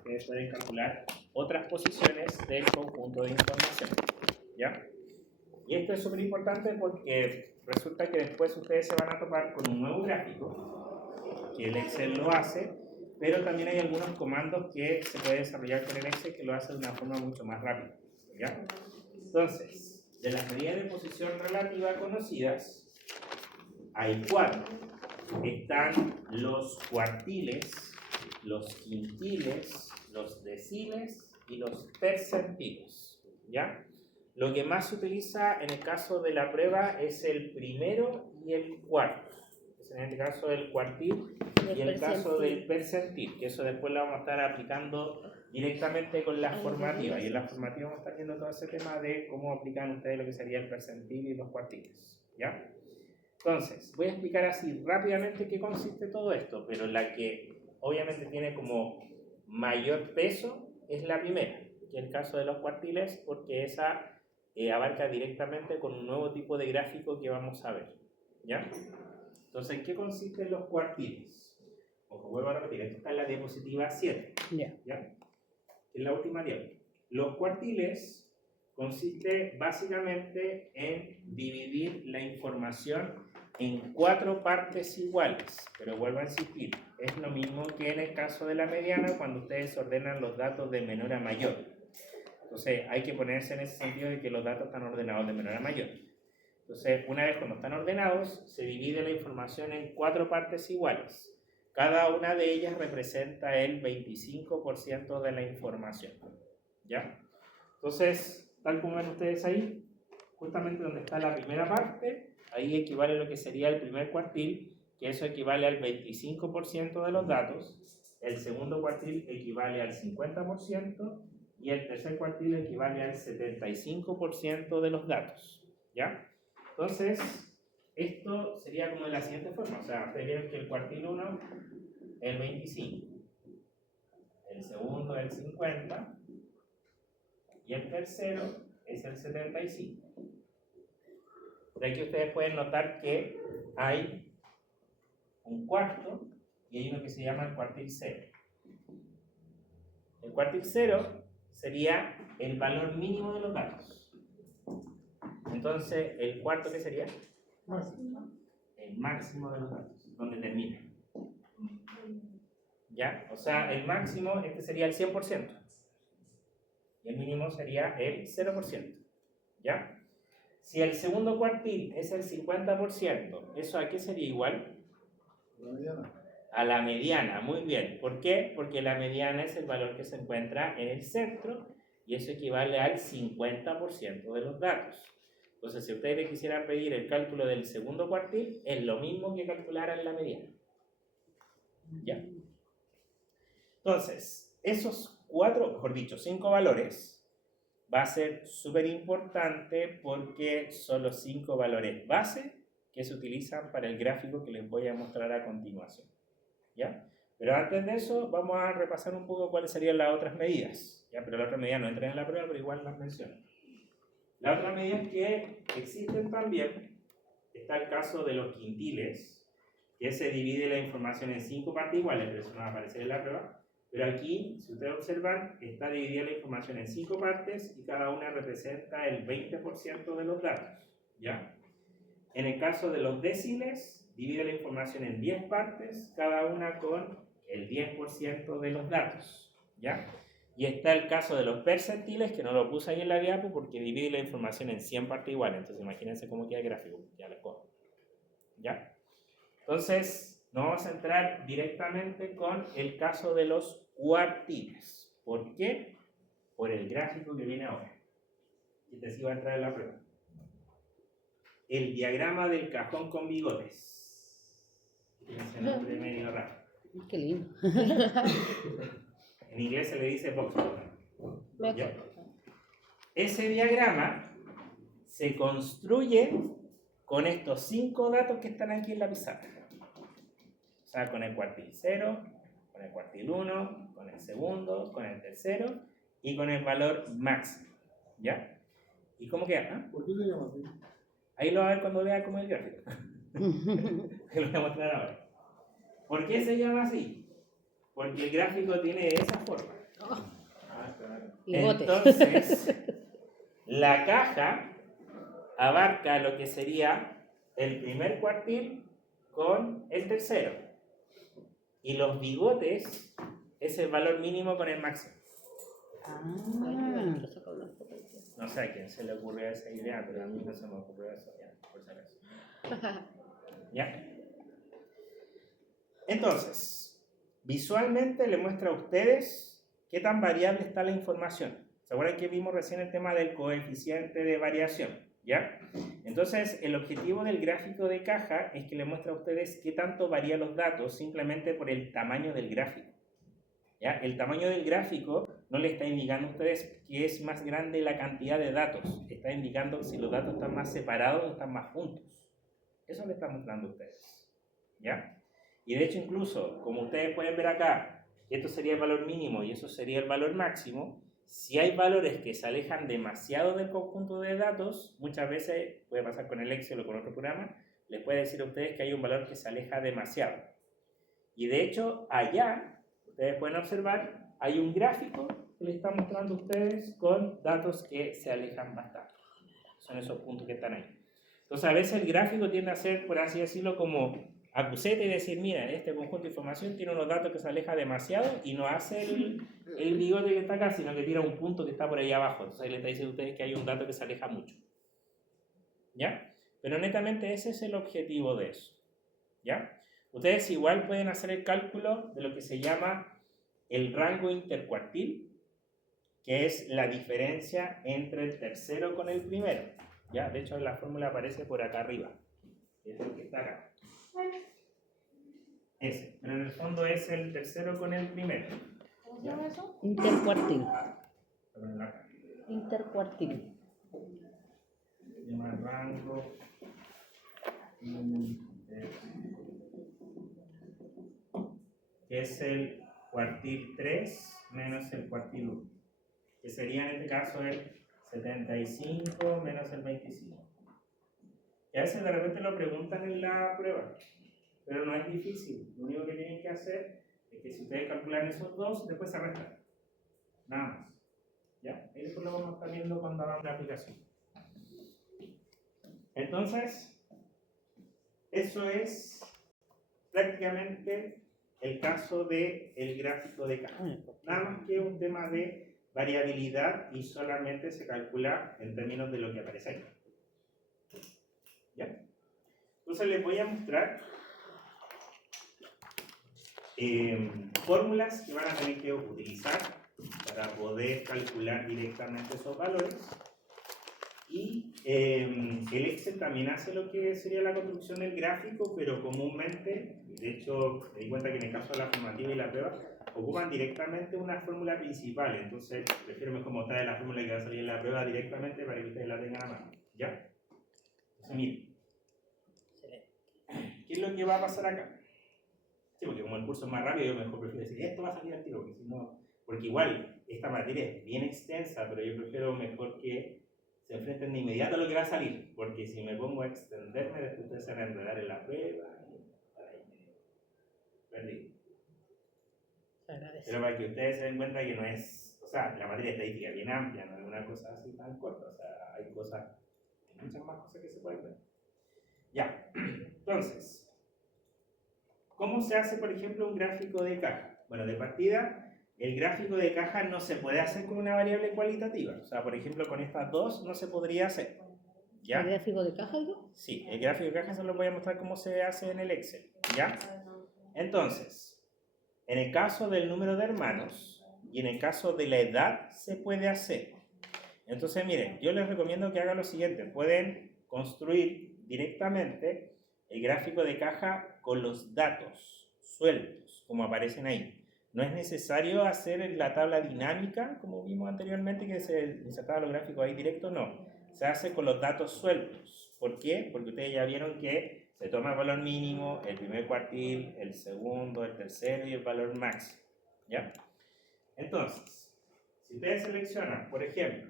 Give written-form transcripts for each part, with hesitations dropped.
ustedes pueden calcular otras posiciones del conjunto de información, ¿ya? Y esto es súper importante porque resulta que después ustedes se van a topar con un nuevo gráfico, que el Excel lo hace, pero también hay algunos comandos que se puede desarrollar con el Excel que lo hace de una forma mucho más rápida, ¿ya? Entonces, de las medidas de posición relativa conocidas, hay 4. Están los cuartiles, los quintiles, los deciles y los percentiles, ¿ya? Lo que más se utiliza en el caso de la prueba es el primero y el cuarto. Es en el caso del cuartil y en el caso del percentil, que eso después lo vamos a estar aplicando directamente con las formativas. Y en las formativas vamos a estar viendo todo ese tema de cómo aplican ustedes lo que sería el percentil y los cuartiles, ¿ya? Entonces, voy a explicar así rápidamente qué consiste todo esto, pero la que obviamente tiene como mayor peso es la primera, que es el caso de los cuartiles, porque esa abarca directamente con un nuevo tipo de gráfico que vamos a ver, ¿ya? Entonces, ¿en qué consisten los cuartiles? Ojo, vuelvo a repetir, esto está en la diapositiva 7, ¿ya? En la última diapositiva. Los cuartiles consiste básicamente en dividir la información en 4 partes iguales, pero vuelvo a insistir, es lo mismo que en el caso de la mediana cuando ustedes ordenan los datos de menor a mayor. Entonces hay que ponerse en ese sentido de que los datos están ordenados de menor a mayor. Entonces, una vez cuando están ordenados, se divide la información en 4 partes iguales. Cada una de ellas representa el 25% de la información, ¿ya? Entonces, tal como ven ustedes ahí, justamente donde está la primera parte, ahí equivale a lo que sería el primer cuartil, que eso equivale al 25% de los datos, el segundo cuartil equivale al 50% y el tercer cuartil equivale al 75% de los datos, ¿ya? Entonces, esto sería como de la siguiente forma, o sea, ustedes vieron que el cuartil 1 es el 25, el segundo es el 50 y el tercero es el 75. De aquí ustedes pueden notar que hay un cuarto y hay uno que se llama el cuartil 0. El cuartil 0 sería el valor mínimo de los datos. Entonces, ¿el cuarto qué sería? Máximo. El máximo de los datos, donde termina. ¿Ya? O sea, el máximo, este sería el 100%. Y el mínimo sería el 0%. ¿Ya? Si el segundo cuartil es el 50%, ¿eso a qué sería igual? La mediana. A la mediana, muy bien. ¿Por qué? Porque la mediana es el valor que se encuentra en el centro y eso equivale al 50% de los datos. Entonces, si ustedes le quisieran pedir el cálculo del segundo cuartil, es lo mismo que calcularan la mediana. ¿Ya? Entonces, esos 5 valores va a ser súper importante porque son los 5 valores base que se utilizan para el gráfico que les voy a mostrar a continuación, ¿ya? Pero antes de eso vamos a repasar un poco cuáles serían las otras medidas, ¿ya? Pero las otras medidas no entran en la prueba, pero igual las menciono. Las otras medidas que existen también, está el caso de los quintiles, que se divide la información en 5 partes iguales, pero eso no va a aparecer en la prueba. Pero aquí, si ustedes observan, está dividida la información en 5 partes y cada una representa el 20% de los datos, ¿ya? En el caso de los deciles, divide la información en 10 partes, cada una con el 10% de los datos, ¿ya? Y está el caso de los percentiles, que no lo puse ahí en la diapo porque divide la información en 100 partes iguales, entonces imagínense cómo queda el gráfico, ya lo cojo, ¿ya? Entonces, nos vamos a entrar directamente con el caso de los cuartiles. ¿Por qué? Por el gráfico que viene ahora. Este sí va a entrar en la prueba. El diagrama del cajón con bigotes. Ese nombre medio raro. Qué lindo. En inglés se le dice box plot. Ese diagrama se construye con estos 5 datos que están aquí en la pizarra. O sea, con el cuartil 0, con el cuartil 1, con el segundo, con el tercero y con el valor máximo, ¿ya? ¿Y cómo queda? ¿Por qué se llama así? Ahí lo va a ver cuando vea cómo es el gráfico. Te lo voy a mostrar ahora. ¿Por qué se llama así? Porque el gráfico tiene esa forma. Ah, claro. Bigotes. Entonces, la caja abarca lo que sería el primer cuartil con el tercero. Y los bigotes es el valor mínimo con el máximo. No sé a quién se le ocurrió esa idea, pero a mí no se me ocurrió eso, ya, por si acaso. ¿Ya? Entonces, visualmente le muestra a ustedes qué tan variable está la información. ¿Se acuerdan que vimos recién el tema del coeficiente de variación? ¿Ya? Entonces, el objetivo del gráfico de caja es que le muestra a ustedes qué tanto varían los datos simplemente por el tamaño del gráfico. ¿Ya? El tamaño del gráfico no le está indicando a ustedes que es más grande la cantidad de datos. Está indicando si los datos están más separados o están más juntos. Eso le está mostrando a ustedes. ¿Ya? Y de hecho, incluso, como ustedes pueden ver acá, esto sería el valor mínimo y eso sería el valor máximo. Si hay valores que se alejan demasiado del conjunto de datos, muchas veces, puede pasar con el Excel o con otro programa, les puede decir a ustedes que hay un valor que se aleja demasiado. Y de hecho, allá, ustedes pueden observar, hay un gráfico que les está mostrando a ustedes con datos que se alejan bastante. Son esos puntos que están ahí. Entonces, a veces el gráfico tiende a ser, por así decirlo, como acusete y decir, mira, este conjunto de información tiene unos datos que se aleja demasiado y no hace el bigote que está acá, sino que tira un punto que está por ahí abajo. Entonces ahí le está diciendo a ustedes que hay un dato que se aleja mucho. ¿Ya? Pero netamente ese es el objetivo de eso. ¿Ya? Ustedes igual pueden hacer el cálculo de lo que se llama el rango intercuartil, que es la diferencia entre el tercero con el primero. ¿Ya? De hecho, la fórmula aparece por acá arriba. Es el que está acá. Ese, pero en el fondo es el tercero con el primero. ¿Cómo se llama eso? Intercuartil. Acá. Intercuartil. Se llama rango que es el cuartil 3 menos el cuartil 1, que sería en este caso el 75 menos el 25. Y a veces de repente lo preguntan en la prueba, pero no es difícil. Lo único que tienen que hacer es que si ustedes calculan esos dos, después se restan. Nada más. ¿Ya? Y después lo vamos a estar viendo cuando hagamos la aplicación. Entonces, eso es prácticamente el caso del gráfico de caja. Nada más que un tema de variabilidad y solamente se calcula en términos de lo que aparece ahí. ¿Ya? Entonces les voy a mostrar fórmulas que van a tener que utilizar para poder calcular directamente esos valores. Y el Excel también hace lo que sería la construcción del gráfico, pero comúnmente, de hecho me di cuenta que en el caso de la formativa y la prueba, ocupan directamente una fórmula principal. Entonces prefiero mejor mostrar la fórmula que va a salir en la prueba directamente para que ustedes la tengan a mano. ¿Ya? Entonces miren, ¿qué es lo que va a pasar acá? Sí, porque como el curso es más rápido, yo mejor prefiero decir, esto va a salir al tiro, porque si no, porque igual esta materia es bien extensa, pero yo prefiero mejor que se enfrenten de inmediato a lo que va a salir, porque si me pongo a extenderme, después ustedes se van a enredar en la prueba, perdí. Pero para que ustedes se den cuenta que no es, o sea, la materia estadística es bien amplia, no es una cosa así tan corta, o sea, hay cosas, muchas más cosas que se pueden ver. Ya, entonces, ¿cómo se hace, por ejemplo, un gráfico de caja? Bueno, de partida, el gráfico de caja no se puede hacer con una variable cualitativa. O sea, por ejemplo, con estas dos no se podría hacer. ¿Ya? ¿El gráfico de caja, digo? Sí, el gráfico de caja se lo voy a mostrar cómo se hace en el Excel. ¿Ya? Entonces, en el caso del número de hermanos y en el caso de la edad se puede hacer. Entonces, miren, yo les recomiendo que hagan lo siguiente. Pueden construir directamente el gráfico de caja con los datos sueltos, como aparecen ahí. No es necesario hacer la tabla dinámica, como vimos anteriormente, que se insertaba los gráficos ahí directo, no. Se hace con los datos sueltos. ¿Por qué? Porque ustedes ya vieron que se toma el valor mínimo, el primer cuartil, el segundo, el tercero y el valor máximo. ¿Ya? Entonces, si ustedes seleccionan, por ejemplo,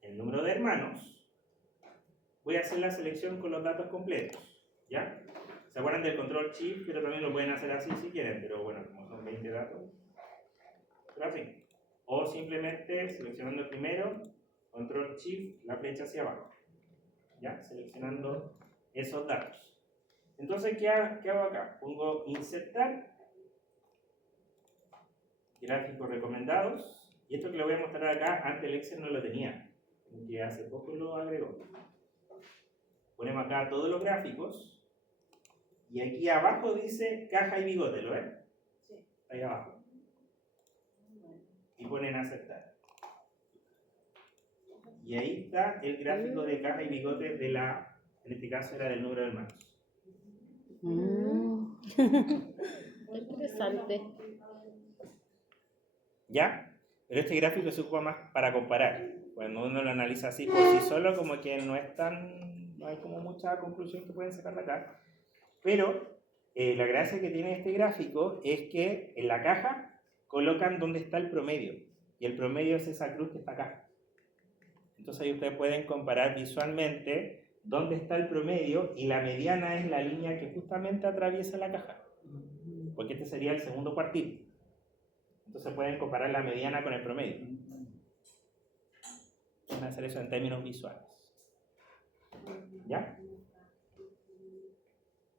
el número de hermanos, voy a hacer la selección con los datos completos. ¿Ya? ¿Se acuerdan del control shift? Pero también lo pueden hacer así si quieren, pero bueno, como son 20 datos. Pero así. o simplemente seleccionando primero, Control Shift, la flecha hacia abajo, ¿ya? Seleccionando esos datos. Entonces, ¿qué hago acá? Pongo insertar, gráficos recomendados, y esto que lo voy a mostrar acá, antes el Excel no lo tenía, que hace poco lo agregó. Ponemos acá todos los gráficos, y aquí abajo dice caja y bigote, ¿lo ven? Sí. Ahí abajo. Y ponen aceptar. Y ahí está el gráfico de caja y bigote de la, en este caso era del número de hermanos. Interesante. ¿Ya? Pero este gráfico se ocupa más para comparar. Cuando uno lo analiza así por sí solo, como que no es tan, no hay como mucha conclusión que pueden sacar de acá. Pero la gracia que tiene este gráfico es que en la caja colocan dónde está el promedio. Y el promedio es esa cruz que está acá. Entonces ahí ustedes pueden comparar visualmente dónde está el promedio y la mediana es la línea que justamente atraviesa la caja. Porque este sería el segundo cuartil. Entonces pueden comparar la mediana con el promedio. Pueden hacer eso en términos visuales. ¿Ya?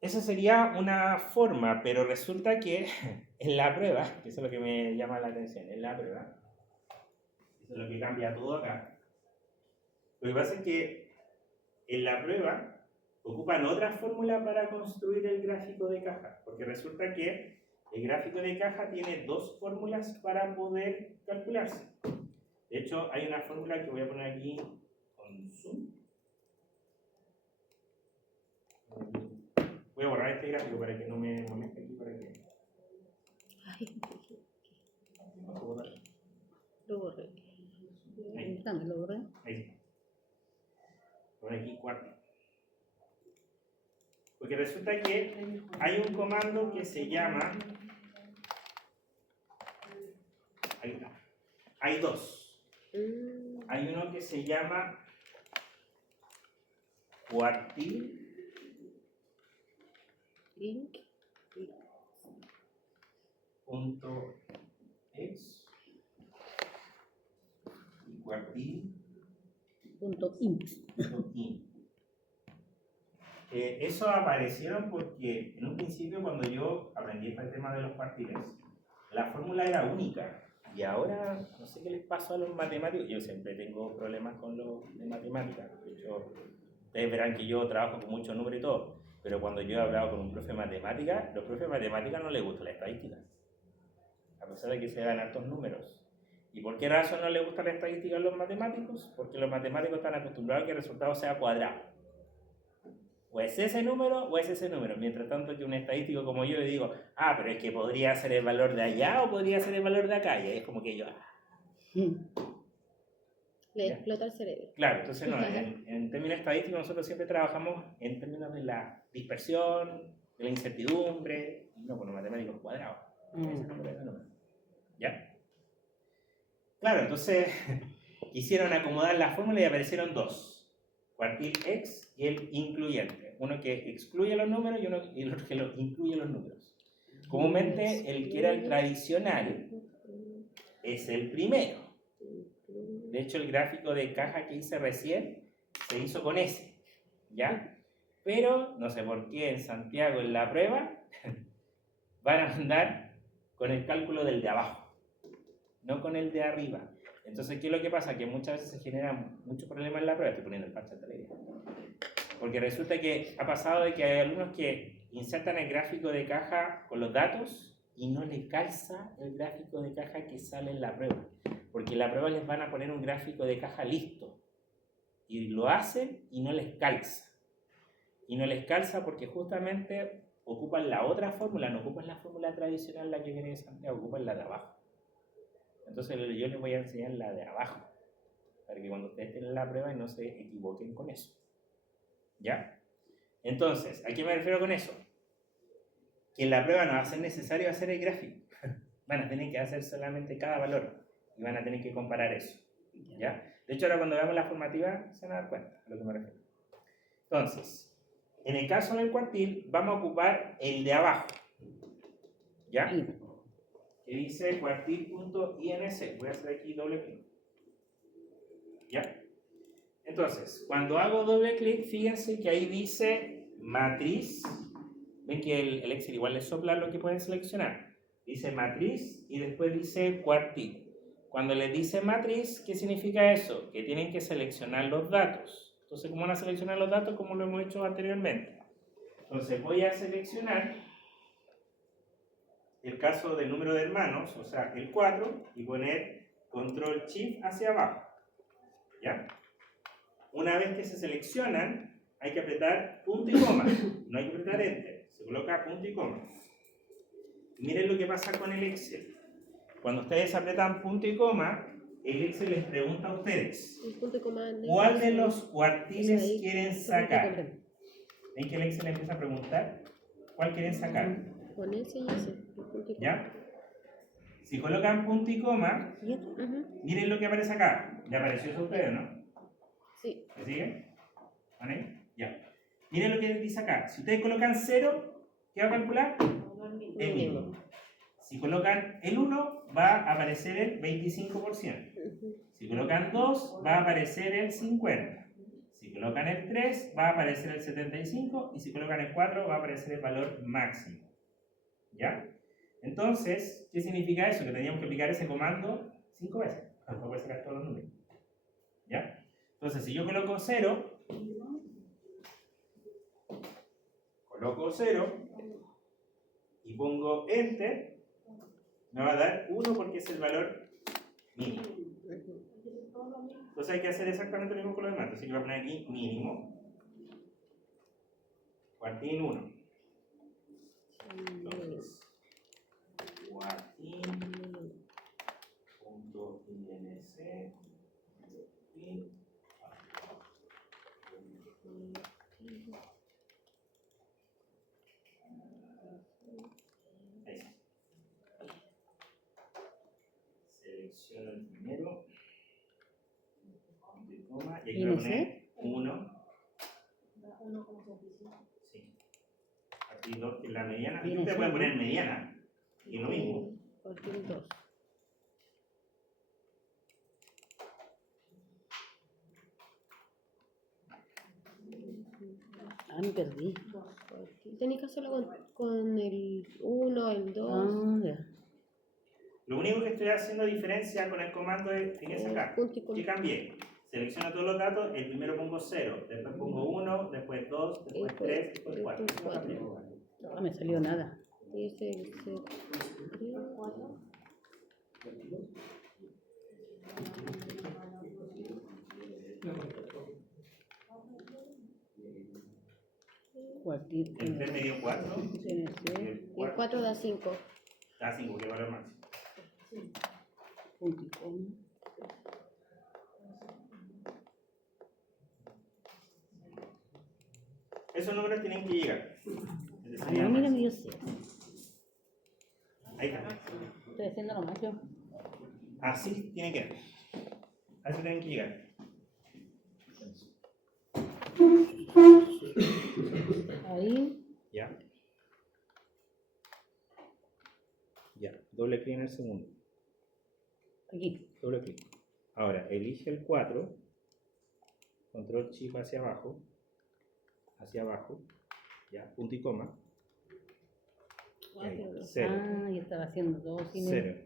Esa sería una forma, pero resulta que en la prueba, que eso es lo que me llama la atención, en la prueba, eso es lo que cambia todo acá. Lo que pasa es que en la prueba ocupan otra fórmula para construir el gráfico de caja, porque resulta que el gráfico de caja tiene dos fórmulas para poder calcularse. De hecho, hay una fórmula que voy a poner aquí con zoom. Voy a borrar este gráfico para que no me moleste aquí, para que... Ay, Vamos a borrar. lo borré. Ahí. Dame, lo borré. Ahí sí. Por aquí cuarto. Porque resulta que hay un comando que se llama... Ahí está. Hay dos. Hay uno que se llama cuartil. Link. Punto ex y cuartil. Punto int. Punto in. Eso aparecieron porque en un principio cuando yo aprendí este tema de los cuartiles, la fórmula era única. Y ahora, no sé qué les pasó a los matemáticos. Yo siempre tengo problemas con los de matemáticas. De hecho, ustedes verán que yo trabajo con muchos números y todo. Pero cuando yo he hablado con un profe de matemáticas, los profes de matemáticas no les gusta la estadística. A pesar de que se dan altos números. ¿Y por qué razón no les gusta la estadística a los matemáticos? Porque los matemáticos están acostumbrados a que el resultado sea cuadrado. O es ese número o es ese número. Mientras tanto que un estadístico como yo digo, ah, pero es que podría ser el valor de allá o podría ser el valor de acá. Y ahí es como que yo... Le Ya. explota el cerebro. Claro, entonces no, en términos estadísticos nosotros siempre trabajamos en términos de la dispersión, de la incertidumbre, no con los matemáticos cuadrados. Ese número. ¿Ya? Claro, entonces quisieron acomodar la fórmula y aparecieron dos. Cuartil ex y el incluyente. Uno que excluye los números y uno que incluye los números. Comúnmente el que era el tradicional es el primero. De hecho el gráfico de caja que hice recién se hizo con ese. ¿Ya? Pero no sé por qué en Santiago en la prueba van a andar con el cálculo del de abajo, no con el de arriba. Entonces, ¿qué es lo que pasa? Que muchas veces se generan muchos problemas en la prueba. Estoy poniendo el parche de la idea. Porque resulta que ha pasado de que hay alumnos que insertan el gráfico de caja con los datos y no les calza el gráfico de caja que sale en la prueba. Porque en la prueba les van a poner un gráfico de caja listo. Y lo hacen y no les calza. Y no les calza porque justamente ocupan la otra fórmula, no ocupan la fórmula tradicional, la que viene de Santiago, ocupan la de abajo. Entonces yo les voy a enseñar la de abajo, para que cuando ustedes tengan la prueba no se equivoquen con eso. ¿Ya? Entonces, ¿a qué me refiero con eso? Que en la prueba no va a ser necesario hacer el gráfico. Van a tener que hacer solamente cada valor y van a tener que comparar eso. ¿Ya? De hecho, ahora cuando veamos la formativa se van a dar cuenta a lo que me refiero. Entonces, en el caso del cuartil, vamos a ocupar el de abajo. ¿Ya? Que dice cuartil.inc. INC. Voy a hacer aquí doble clic. ¿Ya? Entonces, cuando hago doble clic, fíjense que ahí dice matriz. Ven que el Excel igual les sopla lo que pueden seleccionar. Dice matriz y después dice cuartil. Cuando les dice matriz, ¿qué significa eso? Que tienen que seleccionar los datos. Entonces, ¿cómo van a seleccionar los datos? Como lo hemos hecho anteriormente. Entonces, voy a seleccionar el caso del número de hermanos, o sea, el 4, y poner control shift hacia abajo. ¿Ya? Una vez que se seleccionan, hay que apretar punto y coma, no hay que apretar enter, se coloca punto y coma. Miren lo que pasa con el Excel. Cuando ustedes apretan punto y coma, el Excel les pregunta a ustedes, El punto y coma ¿cuál de los cuartiles ahí, quieren sacar? ¿Ven que el Excel empieza a preguntar? ¿Cuál quieren sacar? Con ese y ese. El punto y coma. ¿Ya? Si colocan punto y coma, miren lo que aparece acá. ¿Le apareció eso a ustedes, no? Sí. ¿Me siguen? ¿Vale? Ya. Miren lo que dice acá. Si ustedes colocan 0, ¿qué va a calcular? El mínimo. Si colocan el 1, va a aparecer el 25%. Si colocan 2, va a aparecer el 50%. Si colocan el 3, va a aparecer el 75%. Y si colocan el 4, va a aparecer el valor máximo. ¿Ya? Entonces, ¿qué significa eso? Que teníamos que aplicar ese comando 5 veces. Para poder sacar todos los números. ¿Ya? Entonces, si yo coloco 0, y pongo Enter, me va a dar 1 porque es el valor mínimo. Entonces hay que hacer exactamente lo mismo con los demás. Entonces yo voy a poner aquí mínimo, cuartín 1. Entonces, cuartín.inc. Selecciono el primero, punto y coma, y aquí voy a poner 1. Sí. Aquí 2, que es la mediana. Aquí ustedes pueden poner mediana, y es lo mismo. Cuartil 2. Ah, me perdí. Tenés que hacerlo con el 1, el 2. Ah, ya. Lo único que estoy haciendo diferencia con el comando es, fíjense acá, Punto y coma. que cambié. Selecciono todos los datos, el primero pongo 0, después pongo 1, después 2, después 3, después 4. No me salió nada. Ese es el 0. Cuartil. El 3 me dio 4, Y el 4 da 5. da 5, que es el valor máximo. Punto y coma. Esos números tienen que llegar. Ah, no, mira, yo sé. Ahí está. Estoy haciendo lo más yo. Así tienen que. Así tienen que llegar. Ahí. Ya. Ya. Doble clic en el segundo. Aquí. Doble clic. Ahora, elige el 4. Control shift hacia abajo. Hacia abajo. Ya. Punto y coma. Ahí. 0. Ah, yo estaba haciendo 2 y 0.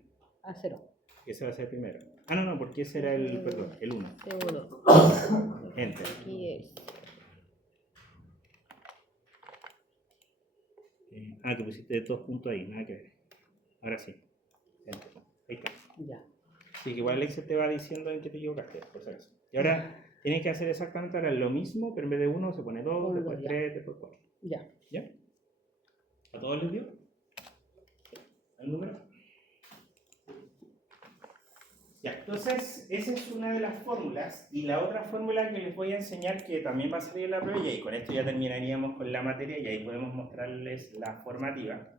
Ah, 0. Ese va a ser el primero. Ah, no, porque ese era el, perdón, el 1. Seguro. Enter. Aquí es. Que pusiste 2 puntos ahí, nada que ver. Ahora sí. Enter. Ahí está. Ya. Así que igual Excel te va diciendo en qué te equivocaste, por si acaso. Y ahora tienes que hacer exactamente ahora lo mismo, pero en vez de 1 se pone 2, Uno, después ya. 3, después 4. Ya. ¿Ya? ¿A todos les dio? ¿El número? Ya, entonces esa es una de las fórmulas. Y la otra fórmula que les voy a enseñar, que también va a salir en la prueba, y con esto ya terminaríamos con la materia, y ahí podemos mostrarles la formativa.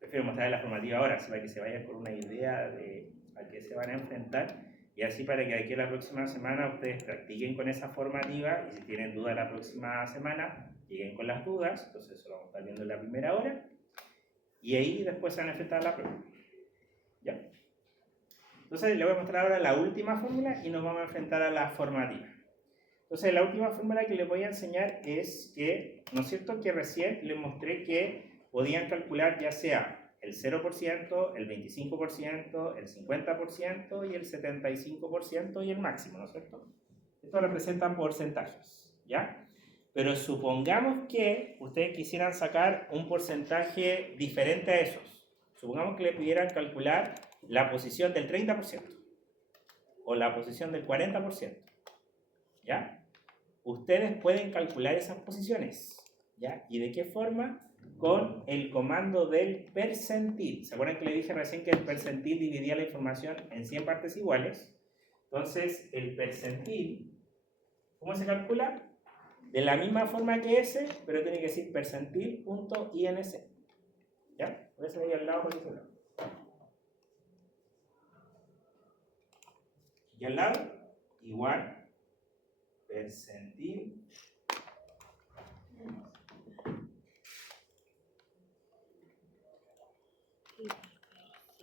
Prefiero mostrarles la formativa ahora, para que se vayan con una idea de a qué se van a enfrentar, y así para que de aquí a la próxima semana ustedes practiquen con esa formativa, y si tienen dudas la próxima semana, lleguen con las dudas. Entonces eso lo vamos a estar viendo en la primera hora, y ahí después se van a enfrentar a la prueba. ¿Ya? Entonces le voy a mostrar ahora la última fórmula y nos vamos a enfrentar a la formativa. Entonces la última fórmula que les voy a enseñar es que, ¿no es cierto?, que recién les mostré que podían calcular ya sea el 0%, el 25%, el 50% y el 75% y el máximo, ¿no es cierto? Esto representan porcentajes, ¿ya? Pero supongamos que ustedes quisieran sacar un porcentaje diferente a esos. Supongamos que le pidieran calcular la posición del 30% o la posición del 40%, ¿ya? Ustedes pueden calcular esas posiciones, ¿ya? ¿Y de qué forma? Con el comando del percentil. ¿Se acuerdan que le dije recién que el percentil dividía la información en 100 partes iguales? Entonces, el percentil, ¿cómo se calcula? De la misma forma que ese, pero tiene que decir percentil.inc. ¿Ya? Voy a hacer ahí al lado por ese lado. Y al lado, igual, percentil.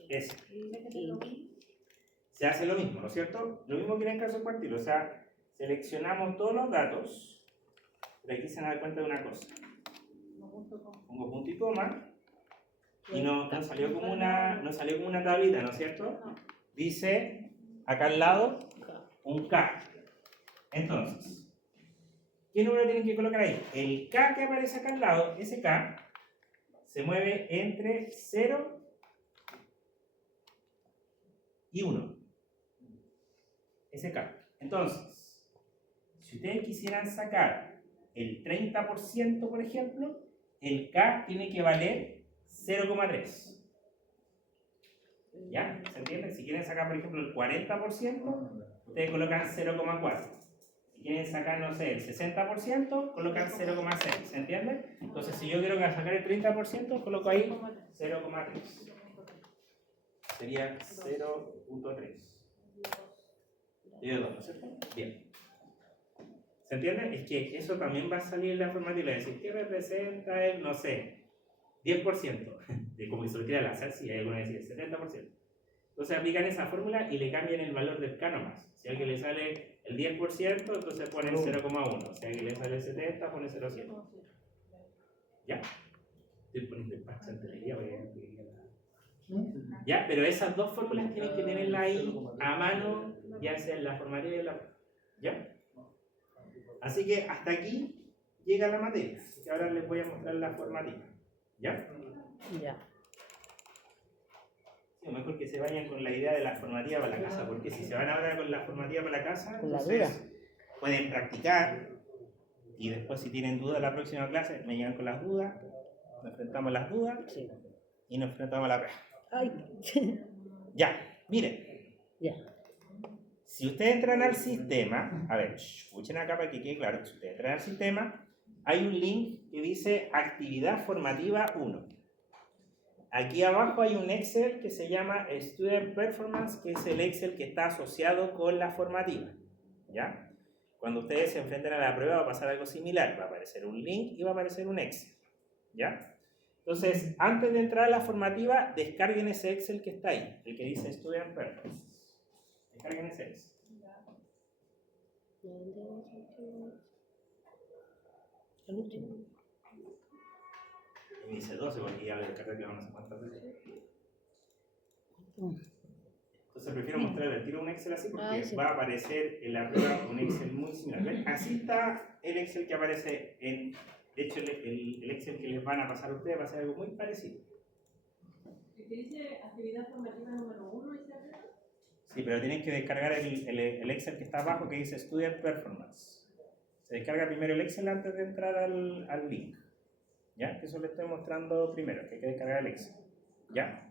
Ese. Se hace lo mismo, ¿no es cierto? Lo mismo que en el caso cuartil, o sea, seleccionamos todos los datos, pero aquí se dan cuenta de una cosa. Pongo punto y coma, y no salió como una tablita, ¿no es cierto? Dice, acá al lado, un K. Entonces, ¿qué número tienen que colocar ahí? El K que aparece acá al lado, ese K, se mueve entre 0 y 1. Ese K. Entonces, si ustedes quisieran sacar el 30%, por ejemplo, el K tiene que valer 0,3. ¿Ya? ¿Se entiende? Si quieren sacar, por ejemplo, el 40%, ustedes colocan 0,4. Si quieren sacar, no sé, el 60%, colocan 0,6. ¿Se entiende? Entonces, si yo quiero sacar el 30%, coloco ahí 0,3. Sería 0,3. ¿no es cierto? Bien. ¿Se entiende? Es que eso también va a salir en la formativa. Es decir, ¿qué representa el, no sé, 10%? De como que se lo quiera lanzar, si hay alguna que dice 70%. Entonces aplican esa fórmula y le cambian el valor del K nomás. Si a alguien le sale el 10%, entonces ponen 0,1. Si a alguien le sale el 70%, ponen 0,7. ¿Ya? Estoy poniendo el parche ante la idea. ¿Ya? Pero esas dos fórmulas tienen que tenerlas ahí a mano, ya sea en la formativa y en la... ¿Ya? Así que hasta aquí llega la materia. Así que ahora les voy a mostrar la formativa. ¿Ya? Ya. Sí, mejor que se vayan con la idea de la formativa para la casa, porque si se van ahora con la formativa para la casa, Con la entonces pueden practicar y después si tienen dudas la próxima clase, me llegan con las dudas, nos enfrentamos a las dudas y nos enfrentamos a la prueba. Ay. Ya, miren. Ya. Si ustedes entran al sistema, a ver, escuchen acá para que quede claro, si ustedes entran al sistema, hay un link que dice Actividad Formativa 1. Aquí abajo hay un Excel que se llama Student Performance, que es el Excel que está asociado con la formativa. ¿Ya? Cuando ustedes se enfrenten a la prueba va a pasar algo similar, va a aparecer un link y va a aparecer un Excel. ¿Ya? Entonces, antes de entrar a la formativa, descarguen ese Excel que está ahí, el que dice Student Performance. Descarguen ese Excel. El último. Y dice 12 porque ya lo descargué que no sé cuántas veces. Entonces prefiero mostrarle el tiro un Excel así porque sí. va a aparecer en la prueba un Excel muy similar. ¿Ven? Así está el Excel que aparece en... De hecho, el Excel que les van a pasar a ustedes va a ser algo muy parecido. ¿Qué dice actividad formativa número 1? Sí, pero tienen que descargar el Excel que está abajo que dice Student Performance. Se descarga primero el Excel antes de entrar al link. ¿Ya? Eso les estoy mostrando primero, que hay que descargar el Excel. ¿Ya?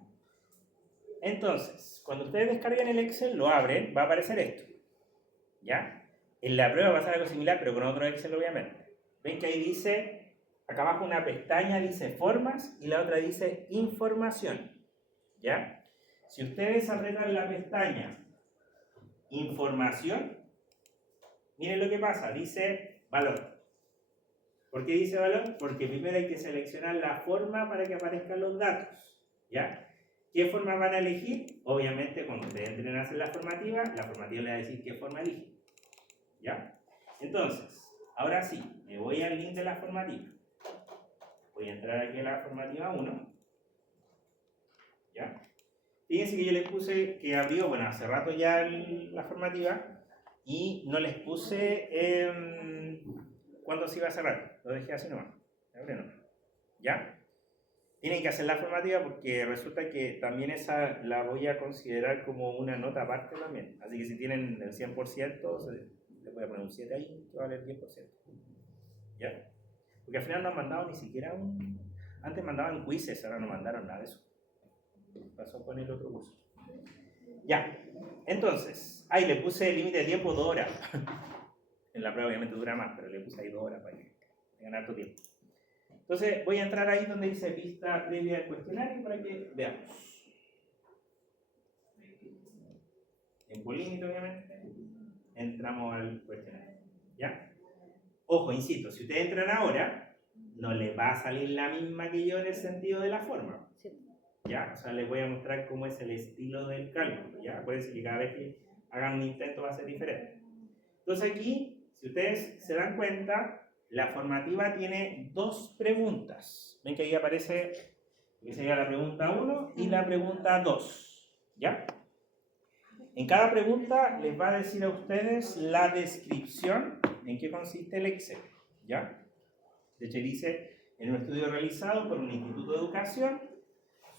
Entonces, cuando ustedes descarguen el Excel, lo abren, va a aparecer esto. ¿Ya? En la prueba va a ser algo similar, pero con otro Excel obviamente. Ven que ahí dice, acá abajo una pestaña dice formas y la otra dice información. ¿Ya? Si ustedes apretan la pestaña información, miren lo que pasa, dice valor. ¿Por qué dice valor? Porque primero hay que seleccionar la forma para que aparezcan los datos. ¿Ya? ¿Qué forma van a elegir? Obviamente, cuando ustedes entren a hacer la formativa les va a decir qué forma elegir. ¿Ya? Entonces, ahora sí, me voy al link de la formativa. Voy a entrar aquí a la formativa 1. ¿Ya? Fíjense que yo les puse que abrió, bueno, hace rato ya la formativa y no les puse cuándo se iba a cerrar. Lo dejé así nomás. ¿Ya? Tienen que hacer la formativa porque resulta que también esa la voy a considerar como una nota aparte también. Así que si tienen el 100%, le voy a poner un 7 ahí, que vale el 10%. ¿Ya? Porque al final no han mandado ni siquiera un... Antes mandaban quizzes, ahora no mandaron nada de eso. Pasó con el otro curso. Ya, entonces, ahí le puse el límite de tiempo 2 horas. En la prueba obviamente dura más, pero le puse ahí 2 horas para que tengan harto tiempo. Entonces voy a entrar ahí donde dice vista previa al cuestionario para que veamos. Tiempo límite obviamente. Entramos al cuestionario. ¿Ya? Ojo, insisto, si ustedes entran ahora, no les va a salir la misma que yo en el sentido de la forma. ¿Ya? O sea, les voy a mostrar cómo es el estilo del cálculo. ¿Ya? Acuérdense que cada vez que hagan un intento va a ser diferente. Entonces aquí, si ustedes se dan cuenta, la formativa tiene 2 preguntas. Ven que ahí aparece que sería la pregunta 1 y la pregunta 2. ¿Ya? En cada pregunta les va a decir a ustedes la descripción en qué consiste el Excel. ¿Ya? De hecho dice, en un estudio realizado por un instituto de educación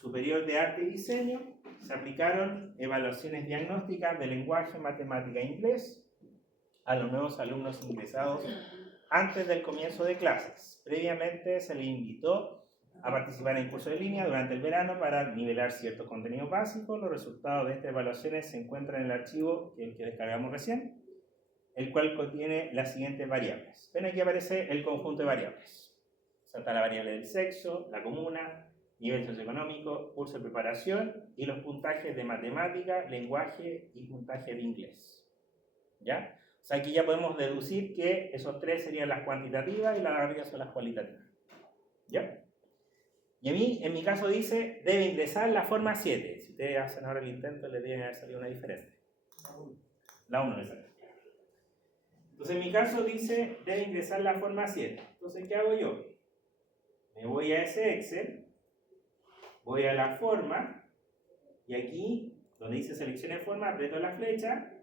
superior de arte y diseño, se aplicaron evaluaciones diagnósticas de lenguaje, matemática e inglés a los nuevos alumnos ingresados antes del comienzo de clases. Previamente se les invitó a participar en cursos de línea durante el verano para nivelar ciertos contenidos básicos. Los resultados de estas evaluaciones se encuentran en el archivo que descargamos recién, el cual contiene las siguientes variables. Ven, aquí aparece el conjunto de variables. O sea, está la variable del sexo, la comuna, nivel socioeconómico, curso de preparación y los puntajes de matemática, lenguaje y puntaje de inglés. ¿Ya? O sea, aquí ya podemos deducir que esos 3 serían las cuantitativas y las de arriba son las cualitativas. ¿Ya? Y a mí, en mi caso dice, debe ingresar la forma 7. Si ustedes hacen ahora el intento, les debe haber salido una diferente. La 1 exacto. Entonces, en mi caso dice, debe ingresar la forma 7. Entonces, ¿qué hago yo? Me voy a ese Excel, voy a la forma, y aquí, donde dice seleccione forma, aprieto la flecha,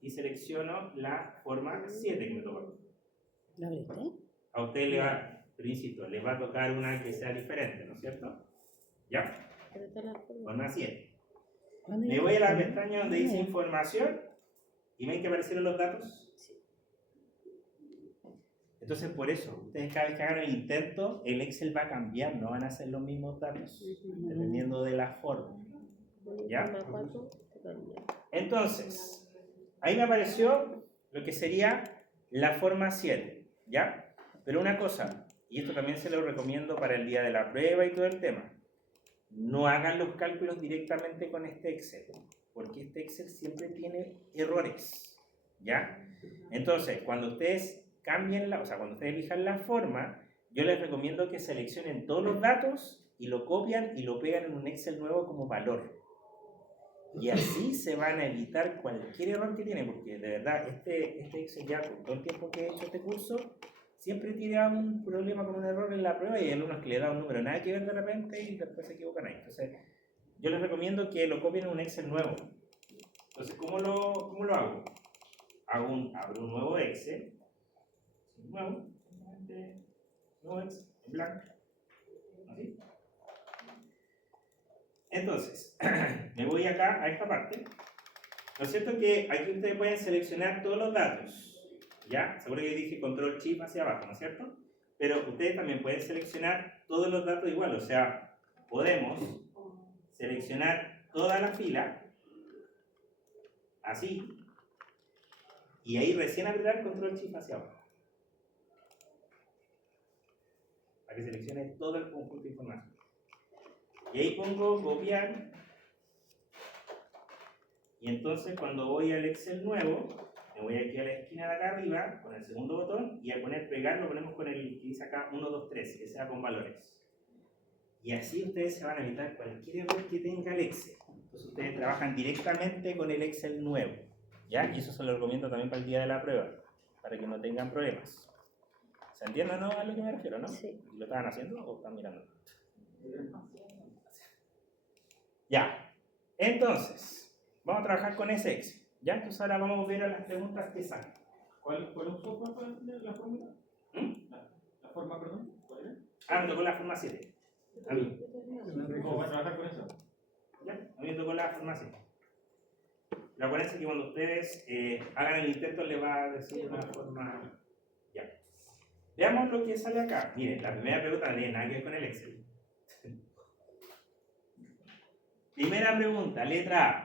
y selecciono la forma 7 que me tocó. ¿La abriste? A usted le va, pero insisto, le va a tocar una que sea diferente, ¿no es cierto? ¿Ya? Forma 7. Me voy a la pestaña donde dice información y ven que aparecieron los datos. Entonces, por eso, ustedes cada vez que hagan el intento, el Excel va a cambiar, no van a ser los mismos datos, dependiendo de la forma. ¿Ya? Entonces, ahí me apareció lo que sería la forma 7, ¿ya? Pero una cosa, y esto también se lo recomiendo para el día de la prueba y todo el tema, no hagan los cálculos directamente con este Excel, porque este Excel siempre tiene errores, ¿ya? Entonces, cuando ustedes cambien cuando ustedes elijan la forma, yo les recomiendo que seleccionen todos los datos y lo copian y lo pegan en un Excel nuevo como valor. Y así se van a evitar cualquier error que tienen, porque de verdad este Excel ya con todo el tiempo que he hecho este curso, siempre tiene un problema con un error en la prueba y hay algunos que le da un número nada que ver de repente y después se equivocan ahí. Entonces, yo les recomiendo que lo copien en un Excel nuevo. Entonces, ¿cómo lo hago? Abro un nuevo Excel. Nuevo Excel, en blanco. ¿Así? Entonces, me voy acá a esta parte. ¿No es cierto que aquí ustedes pueden seleccionar todos los datos? ¿Ya? Seguro que dije control shift hacia abajo, ¿no es cierto? Pero ustedes también pueden seleccionar todos los datos igual. O sea, podemos seleccionar toda la fila, así, y ahí recién apretar control shift hacia abajo. Para que seleccione todo el conjunto de información. Y ahí pongo copiar. Y entonces cuando voy al Excel nuevo, me voy aquí a la esquina de acá arriba, con el segundo botón, y al poner pegar lo ponemos con el que dice acá 1, 2, 3, que sea con valores. Y así ustedes se van a evitar cualquier error que tenga el Excel. Entonces ustedes trabajan directamente con el Excel nuevo, ¿ya? Y eso se lo recomiendo también para el día de la prueba, para que no tengan problemas. ¿Se entiende, no, a lo que me refiero, no? Sí. ¿Lo estaban haciendo o están mirando? Ya. Entonces, vamos a trabajar con ese Excel. ¿Ya? Entonces ahora vamos a ver a las preguntas que salen. ¿Cuál usó la fórmula? ¿La forma, perdón? ¿Cuál era? Ah, me tocó la forma 7. A mí. ¿Cómo va a trabajar con eso? ¿Ya? A mí me tocó la forma 7. Pero acuérdense que cuando ustedes hagan el intento les va a decir una forma. Ya. Veamos lo que sale acá. Miren, la primera pregunta no tiene nada que ver con el Excel. Primera pregunta, letra A.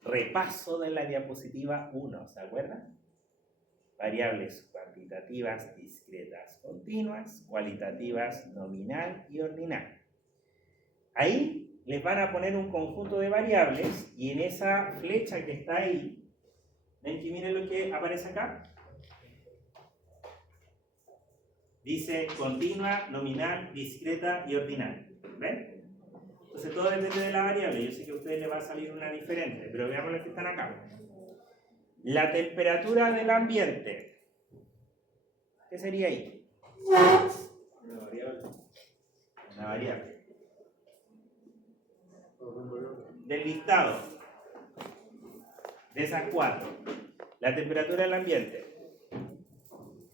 Repaso de la diapositiva 1, ¿se acuerdan? Variables cuantitativas discretas continuas, cualitativas nominal y ordinal. Ahí les van a poner un conjunto de variables y en esa flecha que está ahí, ven que miren lo que aparece acá. Dice continua, nominal, discreta y ordinal. ¿Ven? Entonces todo depende de la variable. Yo sé que a ustedes les va a salir una diferente, pero veamos las que están acá. La temperatura del ambiente. ¿Qué sería ahí? Una variable. Una variable. Del listado. De esas 4. La temperatura del ambiente.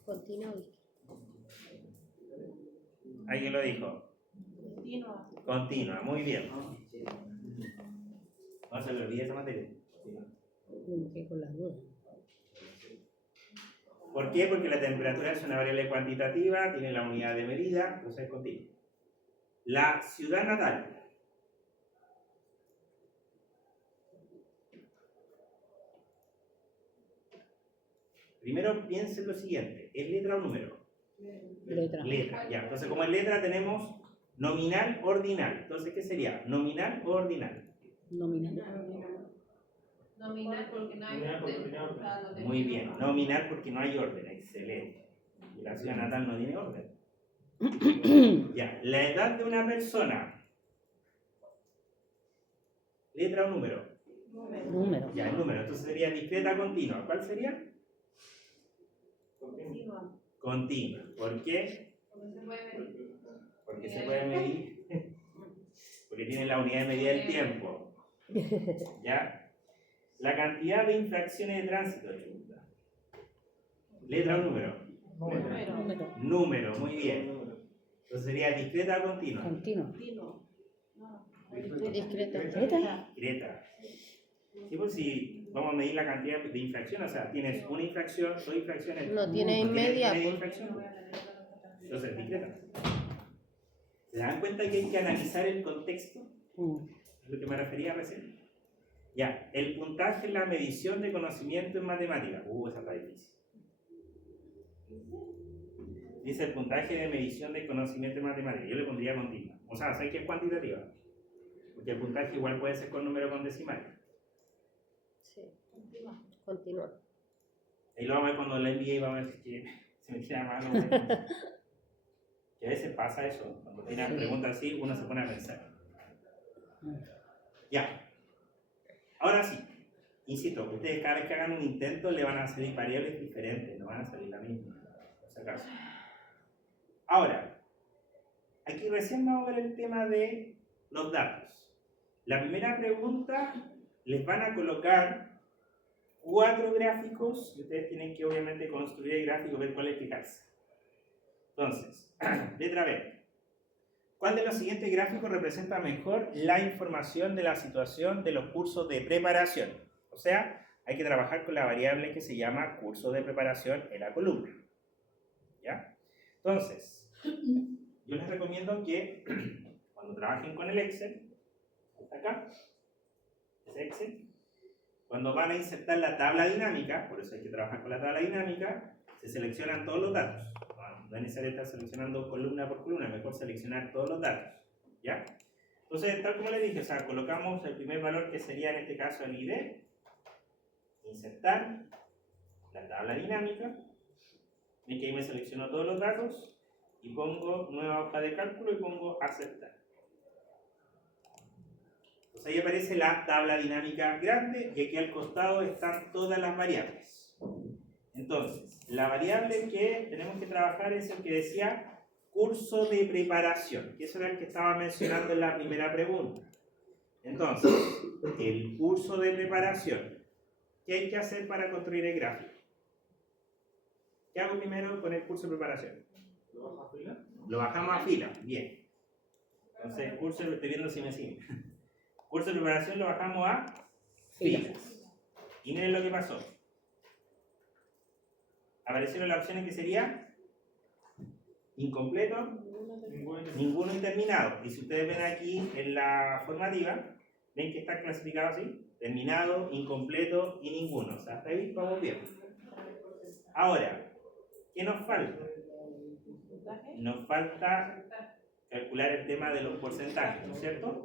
Continúa. ¿Alguien lo dijo? Continua. Continua, muy bien. No se le olvide esa materia. Me quedé con las dudas. ¿Por qué? Porque la temperatura es una variable cuantitativa, tiene la unidad de medida, entonces es continua. La ciudad natal. Primero piensen lo siguiente, ¿es letra o número? Letra. Letra, ya. Entonces como en letra tenemos nominal, ordinal. Entonces, ¿qué sería? ¿Nominal o ordinal? Nominal. Nominal porque no hay Nominal porque orden. no hay orden. O sea, no tenemos Muy bien, orden. nominal porque no hay orden, excelente. Y la ciudad natal no tiene orden. Ya, la edad de una persona. ¿Letra o número? Número. Ya, el número. Entonces sería discreta continua. ¿Cuál sería? Continua. Continua. ¿Por qué? Porque se puede medir. Porque se puede medir. Porque tiene la unidad de medida del tiempo. ¿Ya? La cantidad de infracciones de tránsito. ¿Letra o número? Número. Número, muy bien. Entonces sería discreta o continua. Continuo. Continuo. No. Discreta. ¿Letra? Discreta. Sí, pues si vamos a medir la cantidad de infracciones, o sea, tienes una infracción, 2 infracciones. No tiene no tienes media, media pues. infracción. Entonces, discreta. ¿Se dan cuenta que hay que analizar el contexto? Es lo que me refería recién. Ya, el puntaje es la medición de conocimiento en matemáticas. Esa está difícil. Dice el puntaje de medición de conocimiento en matemáticas. Yo le pondría continua. O sea, sé que es cuantitativa. Porque el puntaje igual puede ser con número con decimal. Sí. Continúa. Ahí lo vamos a ver cuando la envíe y vamos a ver si se me tira mano. Bueno. Que a veces pasa eso. Cuando tienen preguntas así, uno se pone a pensar. Ya. Ahora sí. Insisto, ustedes cada vez que hagan un intento le van a salir variables diferentes, no van a salir la misma. Por si acaso. Ahora, aquí recién vamos a ver el tema de los datos. La primera pregunta, les van a colocar 4 gráficos y ustedes tienen que obviamente construir el gráfico y ver cuál es el que calza. Entonces, letra B. ¿Cuál de los siguientes gráficos representa mejor la información de la situación de los cursos de preparación? O sea, hay que trabajar con la variable que se llama curso de preparación en la columna. ¿Ya? Entonces, yo les recomiendo que cuando trabajen con el Excel, acá, es Excel, cuando van a insertar la tabla dinámica, por eso hay que trabajar con la tabla dinámica, se seleccionan todos los datos. No es necesario estar seleccionando columna por columna, mejor seleccionar todos los datos. ¿Ya? Entonces, tal como les dije, o sea, colocamos el primer valor que sería en este caso el ID, insertar la tabla dinámica, ven que ahí me seleccionó todos los datos, y pongo nueva hoja de cálculo y pongo aceptar. Entonces ahí aparece la tabla dinámica grande y aquí al costado están todas las variables. Entonces, la variable que tenemos que trabajar es el que decía curso de preparación, que eso era el que estaba mencionando en la primera pregunta. Entonces, el curso de preparación, ¿qué hay que hacer para construir el gráfico? ¿Qué hago primero con el curso de preparación? ¿Lo bajas a fila? Lo bajamos a fila, bien. Entonces, el curso, estoy viendo si me siguen. Curso de preparación lo bajamos a filas. Y miren lo que pasó. Aparecieron las opciones que sería incompleto, ninguno interminado. Y si ustedes ven aquí en la formativa, ven que está clasificado así: terminado, incompleto y ninguno. O sea, hasta ahí vamos bien. Ahora, ¿qué nos falta? Nos falta calcular el tema de los porcentajes, ¿no es cierto?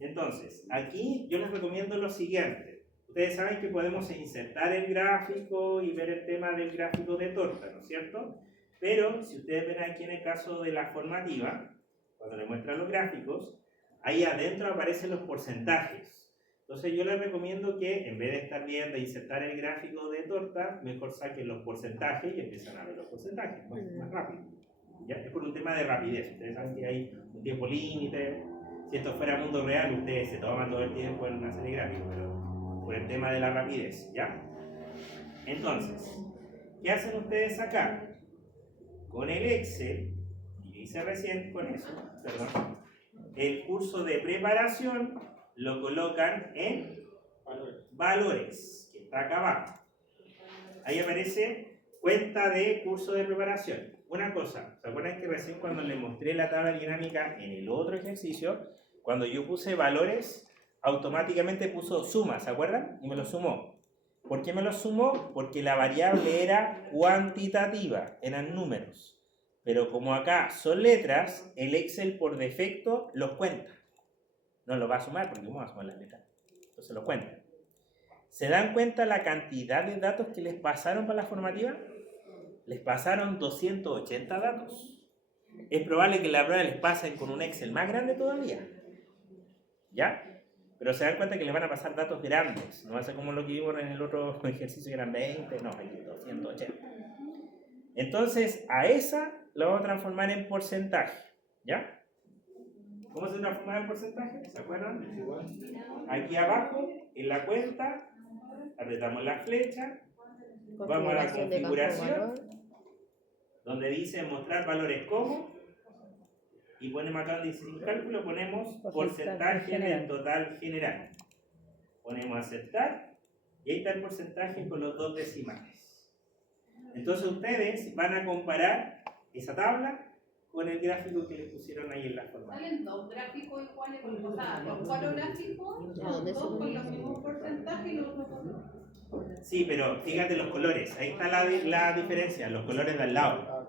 Entonces, aquí yo les recomiendo lo siguiente. Ustedes saben que podemos insertar el gráfico y ver el tema del gráfico de torta, ¿no es cierto? Pero si ustedes ven aquí en el caso de la formativa, cuando les muestran los gráficos, ahí adentro aparecen los porcentajes. Entonces yo les recomiendo que en vez de estar viendo e insertar el gráfico de torta, mejor saquen los porcentajes y empiezan a ver los porcentajes más rápido. ¿Ya? Es por un tema de rapidez. Ustedes saben que hay un tiempo límite. Si esto fuera mundo real, ustedes se toman todo el tiempo en una serie de gráficos, pero por el tema de la rapidez, ¿ya? Entonces, ¿qué hacen ustedes acá? Con el Excel, y hice recién con eso, perdón, el curso de preparación lo colocan en valores, que está acá abajo. Ahí aparece cuenta de curso de preparación. Una cosa, ¿se acuerdan que recién cuando les mostré la tabla dinámica en el otro ejercicio, cuando yo puse valores, automáticamente puso suma, ¿se acuerdan? Y me lo sumó. ¿Por qué me lo sumó? Porque la variable era cuantitativa, eran números. Pero como acá son letras, el Excel por defecto los cuenta. No los va a sumar porque vamos a sumar las letras. Entonces los cuenta. ¿Se dan cuenta la cantidad de datos que les pasaron para la formativa? Les pasaron 280 datos. Es probable que la prueba les pasen con un Excel más grande todavía. ¿Ya? Pero se dan cuenta que les van a pasar datos grandes. No va a ser como lo que vimos en el otro ejercicio que eran 20, no, aquí 280. Entonces, a esa la vamos a transformar en porcentaje. ¿Ya? ¿Cómo se transforma en porcentaje? ¿Se acuerdan? Aquí abajo, en la cuenta, apretamos la flecha, vamos a la configuración, donde dice mostrar valores como, y ponemos acá donde dice sin cálculo, ponemos porcentaje del total general. Ponemos aceptar, y ahí está el porcentaje con los 2 decimales. Entonces ustedes van a comparar esa tabla con el gráfico que le pusieron ahí en la forma. Salen 2 gráficos iguales, o sea, los 4 gráficos, los 2 con los mismos porcentajes y los otros con... Sí, pero fíjate los colores, ahí está la diferencia, los colores de al lado.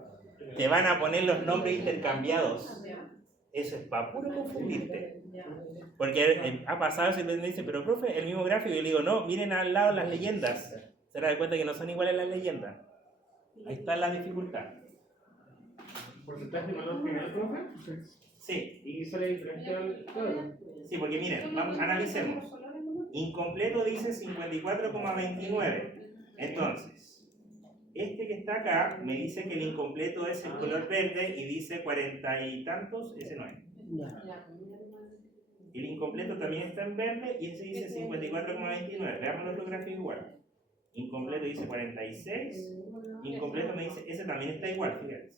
Te van a poner los nombres intercambiados. Eso es para puro confundirte. Porque ha pasado, se me dice, pero profe, el mismo gráfico. Y yo le digo, no, miren al lado las leyendas. Se dan cuenta que no son iguales las leyendas. Ahí está la dificultad. ¿Porcentaje de valor final, profe? Sí. Y sale diferente al cuadro. Sí, porque miren, vamos, analicemos. Incompleto dice 54,29. Entonces, este que está acá me dice que el incompleto es el color verde y dice 40 y tantos, ese no es. El incompleto también está en verde y ese dice 54,29. Veamos el otro gráfico igual. Incompleto dice 46. Incompleto me dice, ese también está igual, fíjate.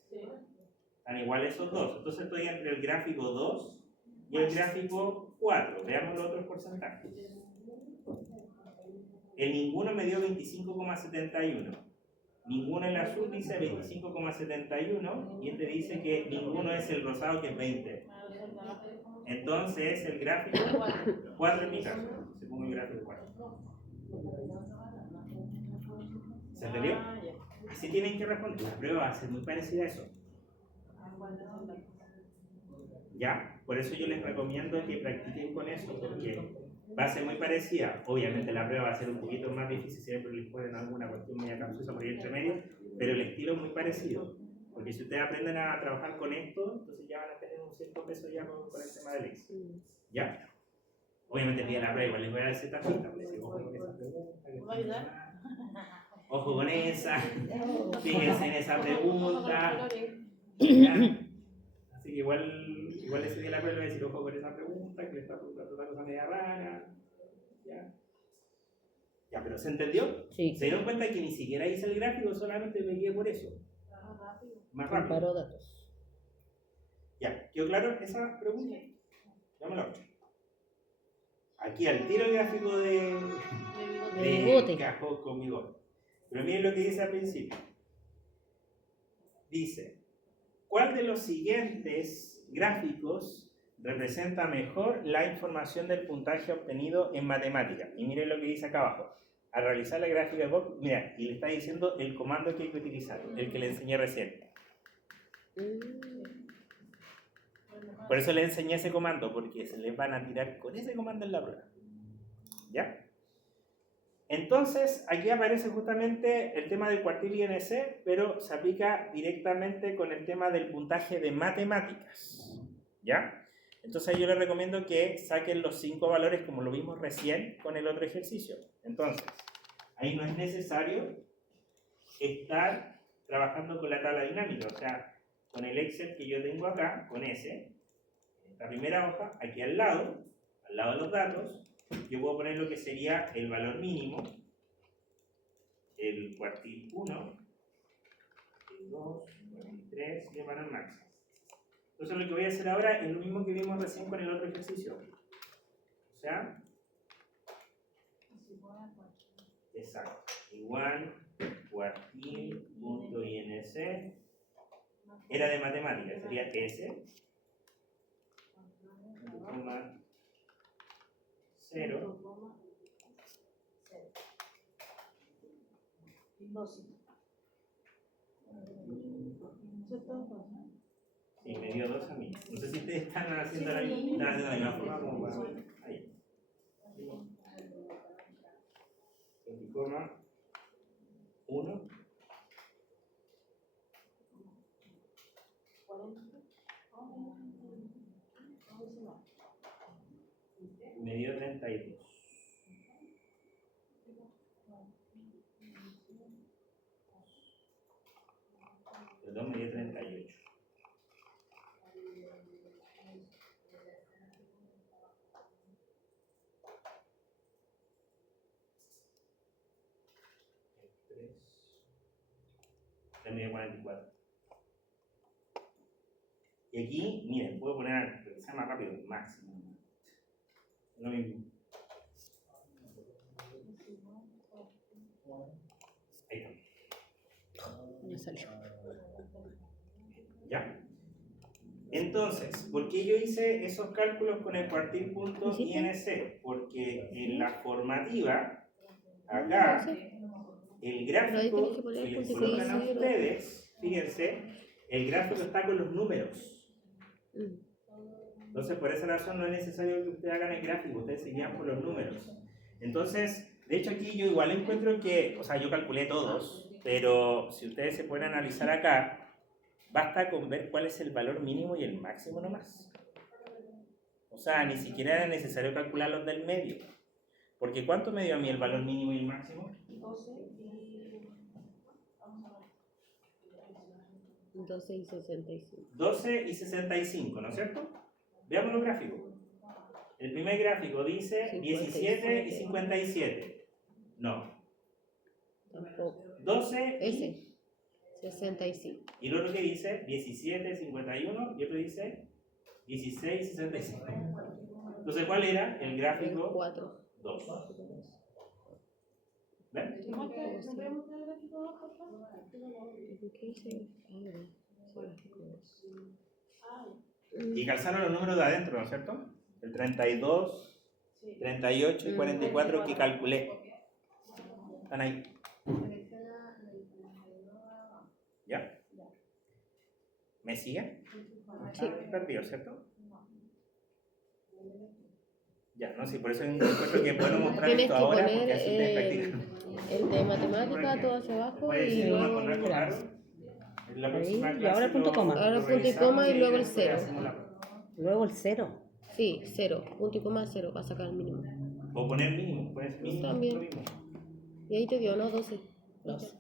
Están iguales esos dos. Entonces estoy entre el gráfico 2 y el gráfico 4. Veamos los otros porcentajes. El ninguno me dio 25,71. Ninguno el azul dice 25,71 y este dice que ninguno es el rosado, que es 20. Entonces el gráfico 4 en mi caso. Se pongo el gráfico 4. ¿Se entendió? Así tienen que responder. La prueba va a ser muy parecida a eso. ¿Ya? Por eso yo les recomiendo que practiquen con eso, porque va a ser muy parecida. Obviamente la prueba va a ser un poquito más difícil, siempre les ponen alguna cuestión media capciosa por ahí entre medio, pero el estilo es muy parecido. Porque si ustedes aprenden a trabajar con esto, entonces ya van a tener un cierto peso ya con el tema del Excel. ¿Ya? Obviamente el día de la prueba igual les voy a dar ciertas pistas. Ojo con esa pregunta. Ojo con esa. Fíjense en esa pregunta. ¿Ya? Así que igual ese día de la prueba les voy a decir ojo con esa pregunta, que le está preguntando una cosa media rara. ¿Ya? Ya, pero ¿se entendió? Sí. ¿Se dieron cuenta que ni siquiera hice el gráfico, solamente me guié por eso? Más rápido. Comparó datos. Ya, ¿quedó claro esa pregunta? Dame la otra. Aquí al tiro el gráfico de bigote. Cajón con bigote. Pero miren lo que dice al principio. Dice, ¿cuál de los siguientes gráficos representa mejor la información del puntaje obtenido en matemáticas? Y miren lo que dice acá abajo. Al realizar la gráfica de Bob, mira, y le está diciendo el comando que hay que utilizar, el que le enseñé recién. Por eso le enseñé ese comando, porque se les van a tirar con ese comando en la prueba. ¿Ya? Entonces, aquí aparece justamente el tema del cuartil INC, pero se aplica directamente con el tema del puntaje de matemáticas. ¿Ya? Entonces yo les recomiendo que saquen los 5 valores como lo vimos recién con el otro ejercicio. Entonces, ahí no es necesario estar trabajando con la tabla dinámica, o sea, con el Excel que yo tengo acá, con ese, la primera hoja, aquí al lado de los datos, yo puedo poner lo que sería el valor mínimo, el cuartil 1, el 2, el 3 y el valor máximo. Entonces lo que voy a hacer ahora es lo mismo que vimos recién con el otro ejercicio. O sea, exacto, igual cuartil.inc era de matemáticas, sería S, 0, y me dio 2 a mí. No sé si ustedes están haciendo la misma forma como para... Ahí. 20,1. Me dio 32. Perdón, me dio 38. Me dio 44. Y aquí, miren, puedo poner, que sea más rápido, máximo. Lo mismo. Ahí está. Ya salió. ¿Ya? Entonces, ¿por qué yo hice esos cálculos con el cuartil.inc? Porque en la formativa, acá, el gráfico que les colocan a ustedes, fíjense, el gráfico está con los números. Entonces, por esa razón no es necesario que ustedes hagan el gráfico, ustedes se guían por los números. Entonces, de hecho aquí yo igual encuentro que, o sea, yo calculé todos, pero si ustedes se pueden analizar acá, basta con ver cuál es el valor mínimo y el máximo nomás. O sea, ni siquiera era necesario calcular los del medio. Porque ¿cuánto me dio a mí el valor mínimo y el máximo? 12 y 65. 12 y 65, ¿no es cierto? Veamos los gráficos. El primer gráfico dice 17 y 57. No. Tampoco. 12 Ese. 65. y el otro que dice 17, 51 y otro dice 16, 65. Entonces, ¿cuál era el gráfico? 4. 2. ¿Ven? Y calzaron los números de adentro, ¿no es cierto? El 32, 38 y 44 que calculé. Están ahí. ¿Ya? ¿Me siguen? Sí. Perdido, ¿cierto? Ya, no, sí, por eso encuentro que es bueno mostrar Tienes esto que ahora poner porque así ustedes practican. el de matemática todo hacia abajo Puede y ser luego algo raro. En la Ahí, próxima y clase ahora el punto lo- coma. lo Ahora el punto y revisamos coma y luego el después cero. hacemos la prueba. Luego el 0. Sí, 0. Punto y coma 0 para sacar el mínimo. O poner mínimo, pones mínimo. También. Lo mismo. Y ahí te dio, ¿no? 12. 2.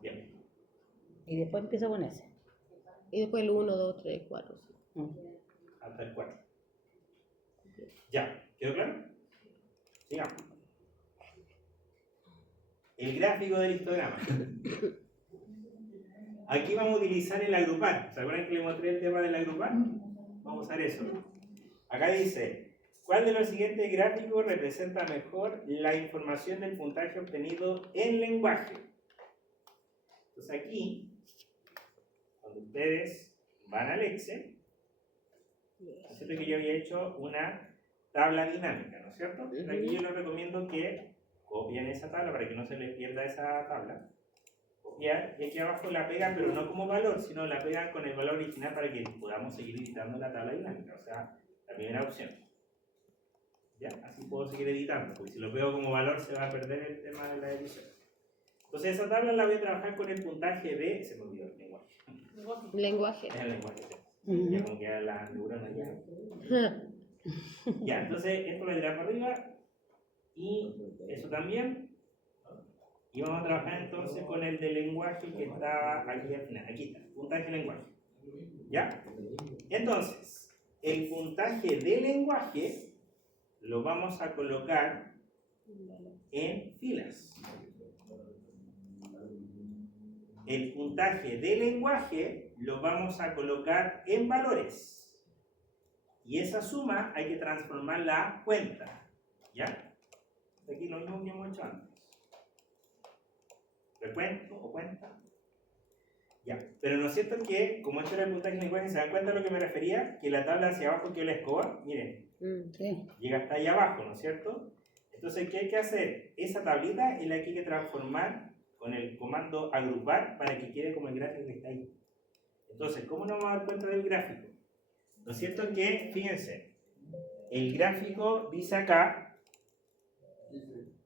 Bien. Y después empieza con ese. Y después el 1, 2, 3, 4. Hasta el 4. Ya, ¿quedó claro? Sigamos. El gráfico del histograma. Aquí vamos a utilizar el agrupar. ¿Se acuerdan que le mostré el tema del agrupar? Vamos a usar eso. Acá dice, ¿cuál de los siguientes gráficos representa mejor la información del puntaje obtenido en lenguaje? Entonces aquí, cuando ustedes van al Excel, es cierto que yo había hecho una tabla dinámica, ¿no es cierto? Pero aquí yo les recomiendo que copien esa tabla para que no se les pierda esa tabla. Copiar, y aquí abajo la pegan, pero no como valor, sino la pegan con el valor original para que podamos seguir editando la tabla dinámica, o sea, la primera opción. ¿Ya? Así puedo seguir editando, porque si lo pego como valor se va a perder el tema de la edición. Entonces esa tabla la voy a trabajar con el puntaje de... Se me olvidó el lenguaje. Lenguaje. Es el lenguaje. Ya como queda la neurona ya. Ya, entonces esto lo dirá para arriba y eso también. Y vamos a trabajar entonces con el de lenguaje que está aquí al final. Aquí está, puntaje de lenguaje. ¿Ya? Entonces, el puntaje de lenguaje lo vamos a colocar en filas. El puntaje de lenguaje lo vamos a colocar en valores. Y esa suma hay que transformarla a cuenta. ¿Ya? Aquí lo mismo que hemos hecho antes. ¿Recuento o cuenta? Ya. Pero no es cierto que, como esto era el puntaje de lenguaje, ¿se dan cuenta a lo que me refería? Que la tabla hacia abajo que la escoba, miren, Sí. llega hasta ahí abajo, ¿no es cierto? Entonces, ¿qué hay que hacer? Esa tablita es la que hay que transformar con el comando agrupar para que quede como el gráfico que está ahí. Entonces, ¿cómo nos vamos a dar cuenta del gráfico? ¿No es cierto que, fíjense, el gráfico dice acá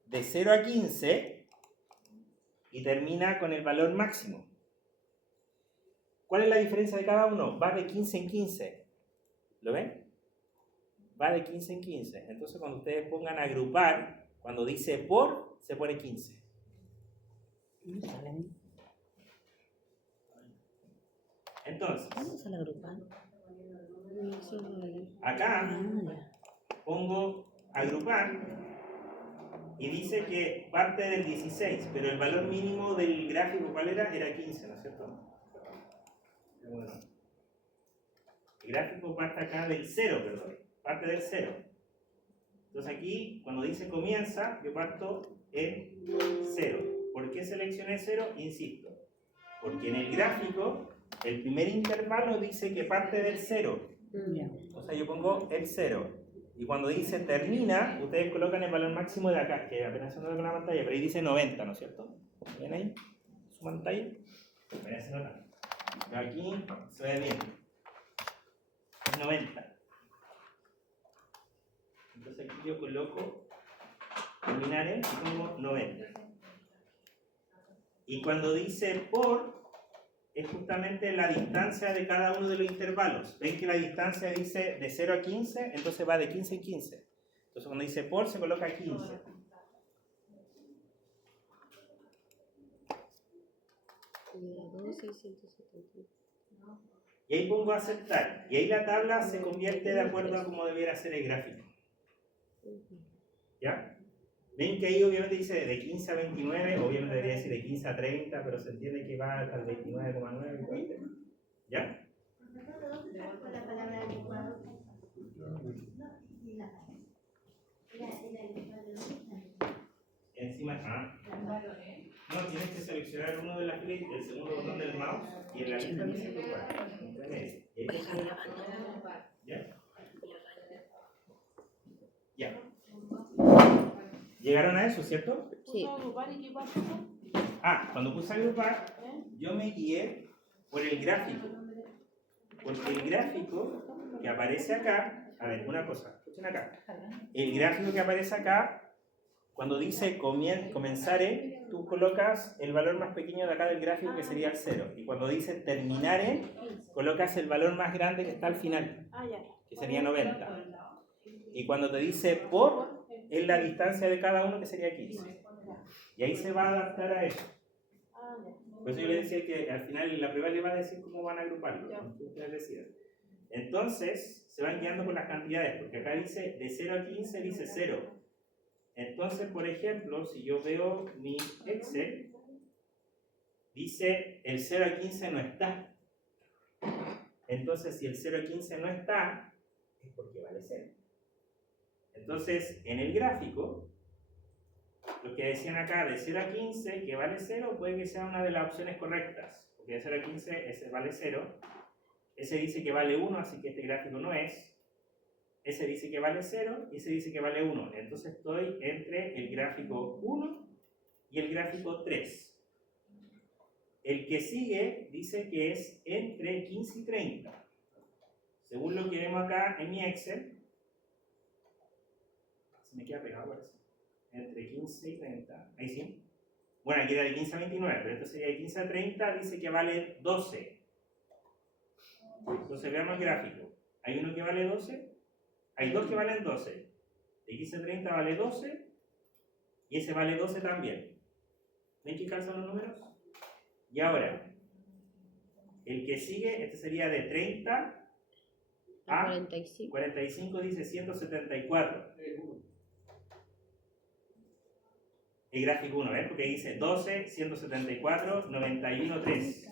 de 0 a 15 y termina con el valor máximo? ¿Cuál es la diferencia de cada uno? Va de 15 en 15. ¿Lo ven? Va de 15 en 15. Entonces, cuando ustedes pongan a agrupar, cuando dice por, se pone 15. No sale a mí. Entonces, ¿Cuándo sale agrupar? acá Ya. pongo agrupar y dice que parte del 16, pero el valor mínimo del gráfico, ¿cuál era? Era 15, ¿no es cierto? Bueno. El gráfico parte acá del 0, perdón, parte del 0. Entonces aquí, cuando dice comienza, yo parto en 0. ¿Por qué seleccioné 0? Insisto, porque en el gráfico, el primer intervalo dice que parte del 0. Ya. O sea, yo pongo el 0. Y cuando dice termina, ustedes colocan el valor máximo de acá, que apenas se nota con la pantalla, pero ahí dice 90, ¿no es cierto? ¿Ven ahí? Su pantalla. Apenas se nota. Pero aquí se ve bien. Es 90. Entonces aquí yo coloco terminar en y pongo 90. Y cuando dice por, es justamente la distancia de cada uno de los intervalos. ¿Ven que la distancia dice de 0 a 15? Entonces va de 15 en 15. Entonces cuando dice por, se coloca 15. Y ahí pongo aceptar. Y ahí la tabla se convierte de acuerdo a cómo debiera ser el gráfico. ¿Ya? Ven que ahí obviamente dice de 15 a 29, obviamente debería decir de 15 a 30, pero se entiende que va hasta el 29,9 y todo el tema. ¿Ya? Encima, no, tienes que seleccionar uno de las filas, el segundo botón del mouse y en la lista dice agrupar. ¿Ya? Ya. ¿Llegaron a eso, cierto? Sí. Ah, cuando puse agrupar, yo me guié por el gráfico. Porque el gráfico que aparece acá, a ver, una cosa, escuchen acá. El gráfico que aparece acá cuando dice comenzar en, tú colocas el valor más pequeño de acá del gráfico, que sería el 0. Y cuando dice terminar en, colocas el valor más grande que está al final, que sería 90. Y cuando te dice por, es la distancia de cada uno, que sería 15. Y ahí se va a adaptar a eso. Por eso yo le decía que al final la prueba le va a decir cómo van a agruparlo, ¿no? Que ustedes decidan. Entonces, se van guiando por las cantidades, porque acá dice de 0 a 15, dice 0. Entonces, por ejemplo, si yo veo mi Excel, dice el 0 a 15 no está. Entonces, si el 0 a 15 no está, es porque vale 0. Entonces, en el gráfico, lo que decían acá, de 0 a 15, que vale 0, puede que sea una de las opciones correctas. Porque de 0 a 15, ese vale 0. Ese dice que vale 1, así que este gráfico no es. Ese dice que vale 0 y ese dice que vale 1. Entonces estoy entre el gráfico 1 y el gráfico 3. El que sigue dice que es entre 15 y 30. Según lo que vemos acá en mi Excel, se me queda pegado por eso. Entre 15 y 30. Ahí sí. Bueno, aquí era de 15 a 29, pero esto sería de 15 a 30, dice que vale 12. Entonces veamos el gráfico. Hay uno que vale 12, hay dos que valen 12. De 15 a 30 vale 12 y ese vale 12 también. ¿Ven que calzan los números? Y ahora, el que sigue, este sería de 30 a 45, dice 174. El gráfico 1, ¿ves? Porque dice 12, 174, 91, 3.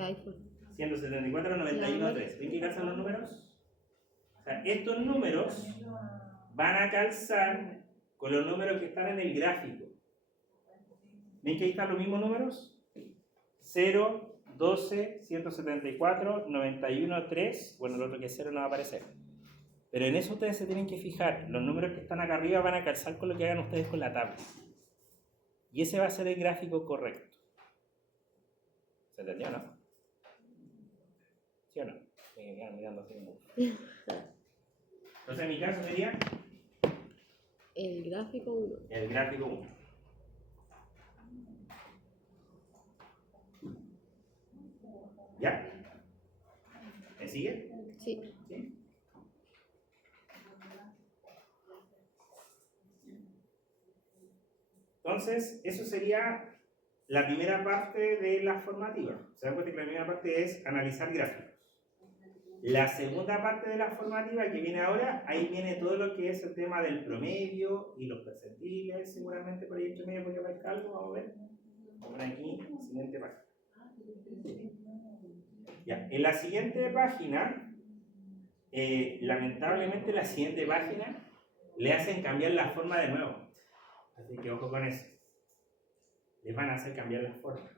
Ahí fue. 174, 91, 3. ¿Ven que calzan los números? O sea, estos números van a calzar con los números que están en el gráfico. ¿Ven que ahí están los mismos números? 0, 12, 174, 91, 3. Bueno, el otro que es 0 no va a aparecer. Pero en eso ustedes se tienen que fijar. Los números que están acá arriba van a calzar con lo que hagan ustedes con la tabla. Y ese va a ser el gráfico correcto. ¿Se entendió, no? ¿Sí o no? Me quedan mirando así como... Entonces en mi caso sería... El gráfico 1. El gráfico 1. ¿Ya? ¿Me sigue? Sí. ¿Sí? Entonces, eso sería la primera parte de la formativa. Se dan cuenta que la primera parte es analizar gráficos. La segunda parte de la formativa que viene ahora, ahí viene todo lo que es el tema del promedio y los percentiles, seguramente por ahí entre medio porque aparezca algo, vamos a ver. Vamos aquí, siguiente página. Ya, en la siguiente página, lamentablemente la siguiente página le hacen cambiar la forma de nuevo. Así que ojo con eso. Les van a hacer cambiar la forma.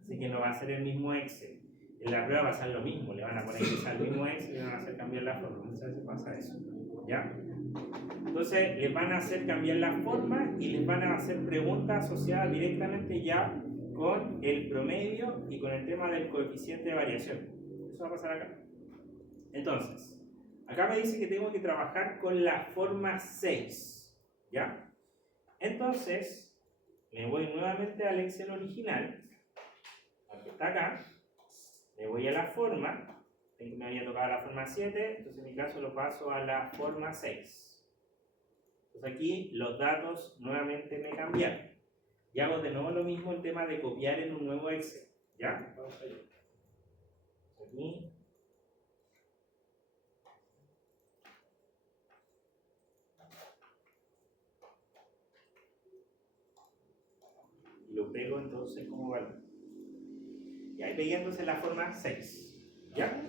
Así que no va a ser el mismo Excel. En la prueba va a ser lo mismo. Le van a poner que sea el mismo Excel y le van a hacer cambiar la forma. Muchas veces pasa eso. ¿Ya? Entonces les van a hacer cambiar la forma y les van a hacer preguntas asociadas directamente ya con el promedio y con el tema del coeficiente de variación. Eso va a pasar acá. Entonces, acá me dice que tengo que trabajar con la forma 6. ¿Ya? Entonces, me voy nuevamente al Excel original, al que está acá, me voy a la forma, me había tocado la forma 7, entonces en mi caso lo paso a la forma 6. Entonces aquí los datos nuevamente me cambiaron. Y hago de nuevo lo mismo el tema de copiar en un nuevo Excel. ¿Ya? Vamos allá. Aquí. Lo pego entonces como valor. Y ahí pegué entonces la forma 6. ¿Ya?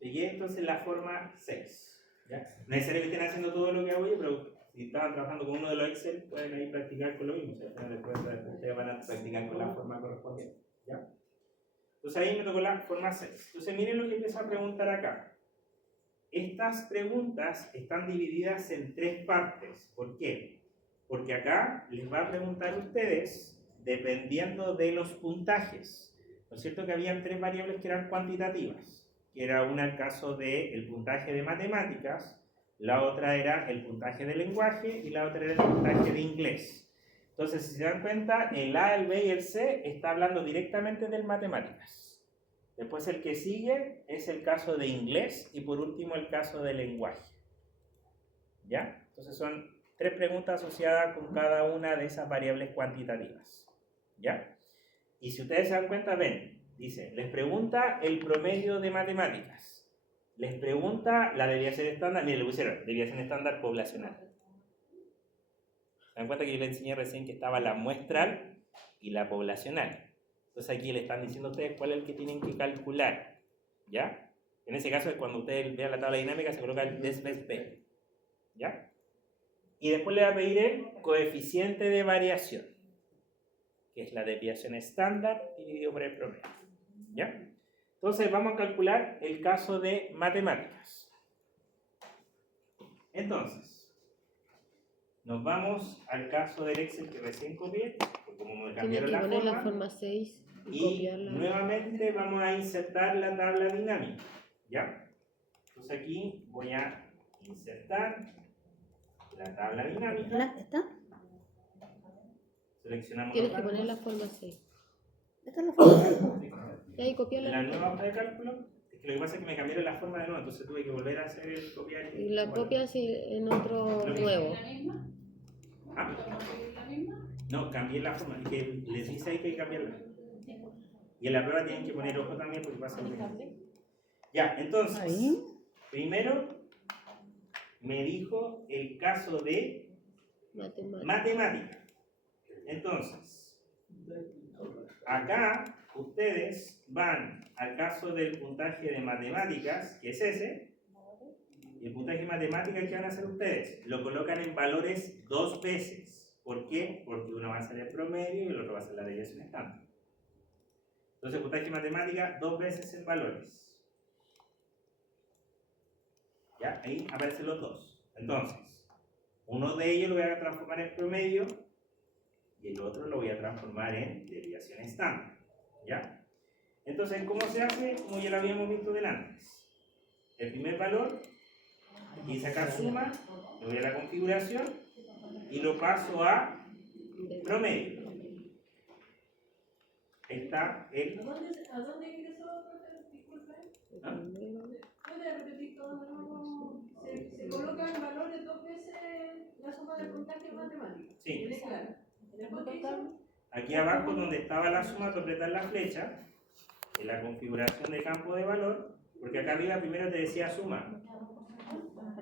Pegué entonces la forma 6. ¿Ya? No es necesario que estén haciendo todo lo que hago yo, pero si estaban trabajando con uno de los Excel, pueden ahí practicar con lo mismo. O sea, después ustedes van a practicar con la forma correspondiente. ¿Ya? Entonces ahí me tocó la forma 6. Entonces miren lo que empiezo a preguntar acá. Estas preguntas están divididas en 3 partes. ¿Por qué? Porque acá les va a preguntar a ustedes dependiendo de los puntajes. ¿No es cierto que habían 3 variables que eran cuantitativas? que era una el caso del puntaje de matemáticas, la otra era el puntaje de lenguaje y la otra era el puntaje de inglés. Entonces, si se dan cuenta, el A, el B y el C está hablando directamente del matemáticas. Después el que sigue es el caso de inglés y por último el caso de lenguaje. ¿Ya? Entonces son 3 preguntas asociadas con cada una de esas variables cuantitativas. ¿Ya? Y si ustedes se dan cuenta, ven, dice, les pregunta el promedio de matemáticas. Les pregunta la desviación estándar, miren, le pusieron desviación estándar poblacional. ¿Se dan cuenta que yo les enseñé recién que estaba la muestral y la poblacional? Entonces aquí le están diciendo a ustedes cuál es el que tienen que calcular. ¿Ya? En ese caso es cuando ustedes vean la tabla dinámica se coloca el DSB. ¿Ya? Y después le va a pedir el coeficiente de variación, que es la desviación estándar dividido por el promedio. ¿Ya? Entonces vamos a calcular el caso de matemáticas. Entonces, nos vamos al caso del Excel que recién copié, porque como me Tiene cambiaron que la poner la forma, forma 6 y y copiarla. nuevamente vamos a insertar la tabla dinámica. ¿Ya? Entonces aquí voy a insertar la tabla dinámica. ¿Está? Seleccionamos Tienes los que poner la rangos. forma 6. ¿Esta es la forma? Y ahí copiarla. La nueva hoja de cálculo, es que lo que pasa es que me cambiaron la forma de nuevo, entonces tuve que volver a hacer el copiar. Y la copias en otro Lo mismo. nuevo. ¿La misma? Ah, ¿La misma? no, cambié la forma, es que les dice ahí que hay que cambiarla. Y en la prueba tienen que poner ojo también porque pasa lo mismo. Ya, entonces, Ahí. primero me dijo el caso de Matemática. matemática. Entonces, acá ustedes van al caso del puntaje de matemáticas, que es ese, y el puntaje de matemáticas que van a hacer ustedes, lo colocan en valores 2 veces. ¿Por qué? Porque uno va a ser el promedio y el otro va a ser la desviación estándar. Entonces, puntaje de matemáticas 2 veces en valores. ¿Ya? Ahí aparecen los dos. Entonces, uno de ellos lo voy a transformar en promedio y el otro lo voy a transformar en desviación estándar. ¿Ya? Entonces, ¿cómo se hace? Como ya lo habíamos visto delante. El primer valor, aquí sacar suma, le voy a la configuración y lo paso a promedio. Ahí está el... ¿A dónde ingresó? Disculpe. ¿Ah? ¿Puede repetir todo de nuevo? Se colocan valores 2 veces la suma del puntaje de matemáticas. Sí. ¿Quede claro? Después, ¿qué hizo? Aquí abajo donde estaba la suma, tú apretas la flecha en la configuración de campo de valor, porque acá arriba primero te decía suma.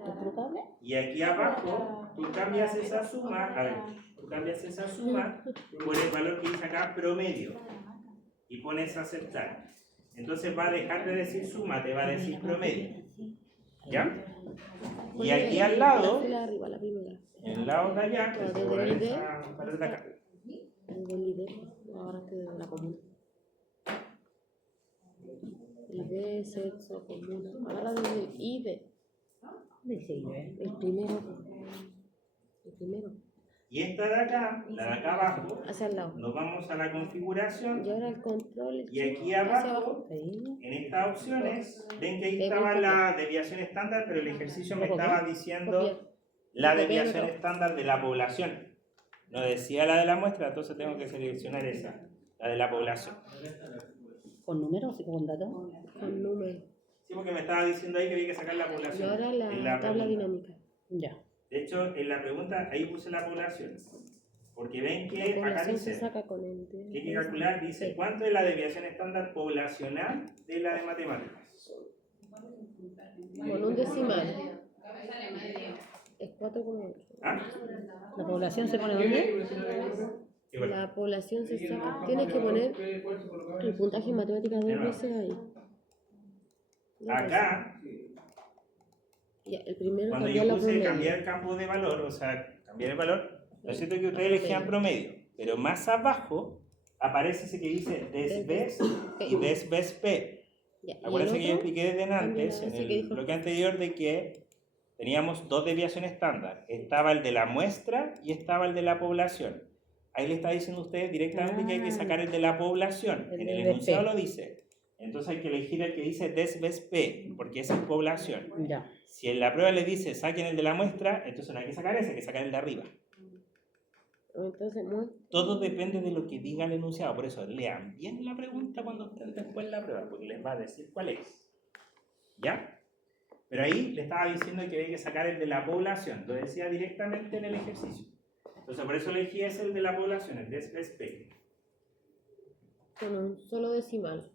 ¿Explotable? Y aquí abajo tú cambias esa suma, a ver, tú cambias esa suma por el valor que dice acá promedio y pones aceptar. Entonces va a dejar de decir suma, te va a decir promedio. ¿Ya? Y aquí al lado, La fila arriba, la primera. en el lado de allá, Claro, te voy a poner desde esa pared de acá. El del ID. Ahora estoy de la comuna. ID, sexo, comuna. Ahora desde el ID. Dice yo, El primero. El primero. Y esta de acá, la de acá abajo, Hacia el lado. nos vamos a la configuración Y ahora el control. y aquí hacia abajo, Ahí. en estas opciones, ven que ahí Te estaba voy a la desviación estándar, pero el ejercicio me ¿Lo copié? estaba diciendo Copiar. la Copiar desviación otro. estándar de la población. No decía la de la muestra, entonces tengo que seleccionar esa, la de la población. ¿Con números y con datos? Con número. Sí, porque me estaba diciendo ahí que había que sacar la Y población. ahora en la tabla pregunta. dinámica. Ya. De hecho, en la pregunta ahí puse la población. Porque ven La que acá población se dice saca con el que hay que calcular, dice, Sí. ¿cuánto es la desviación estándar poblacional de la de matemáticas? Con un decimal. Cabeza de medio. Es 4,8. ¿Ah? ¿La población se pone dónde? Sí, bueno. La población se saca. Tienes que poner el puntaje en matemáticas 2 veces ahí. 2 Acá, veces. Ya, el primero cuando cambiar yo la puse promedio. cambiar el campo de valor, o sea, cambiar el valor, lo cierto es que ustedes elegían promedio, pero más abajo aparece ese que dice desves y desvesp. Ya, y Acuérdense el que yo otro, expliqué desde antes, cambia en ese que el dijo. bloque anterior, de que teníamos 2 desviaciones estándar. Estaba el de la muestra y estaba el de la población. Ahí le está diciendo a ustedes directamente que hay que sacar el de la población. El En el del enunciado BP. lo dice. Entonces hay que elegir el que dice DESBESP, porque esa es población. Ya. Si en la prueba le dice saquen el de la muestra, entonces no hay que sacar ese, hay que sacar el de arriba. Entonces, Todo depende de lo que diga el enunciado, por eso lean bien la pregunta cuando estén después en la prueba, porque les va a decir cuál es. ¿Ya? Pero ahí le estaba diciendo que había que sacar el de la población, lo decía directamente en el ejercicio. Entonces por eso elegí ese, el de la población, el DESBESP. con un solo decimal.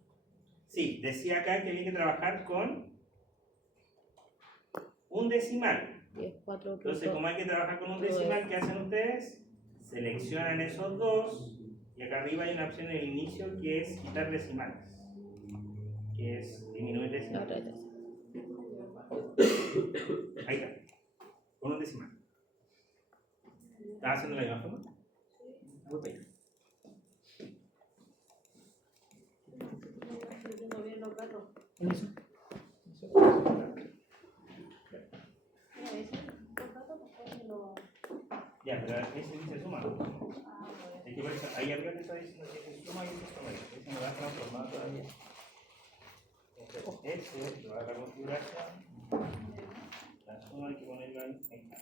Sí, decía acá que había que trabajar con un decimal. 10, 4, Entonces, como hay que trabajar con un decimal, ¿qué hacen ustedes? Seleccionan esos dos y acá arriba hay una opción en el inicio que es quitar decimales, que es disminuir decimales. Ahí está, con un decimal. ¿Estás haciendo la misma forma? Muy bien. Ya, pero ese dice suma. Es que por eso, ahí arriba te está diciendo que es suma y es suma. Ese no va transformado todavía. Entonces, ese lo va a la configuración. La suma hay que ponerlo ahí. Ahí está.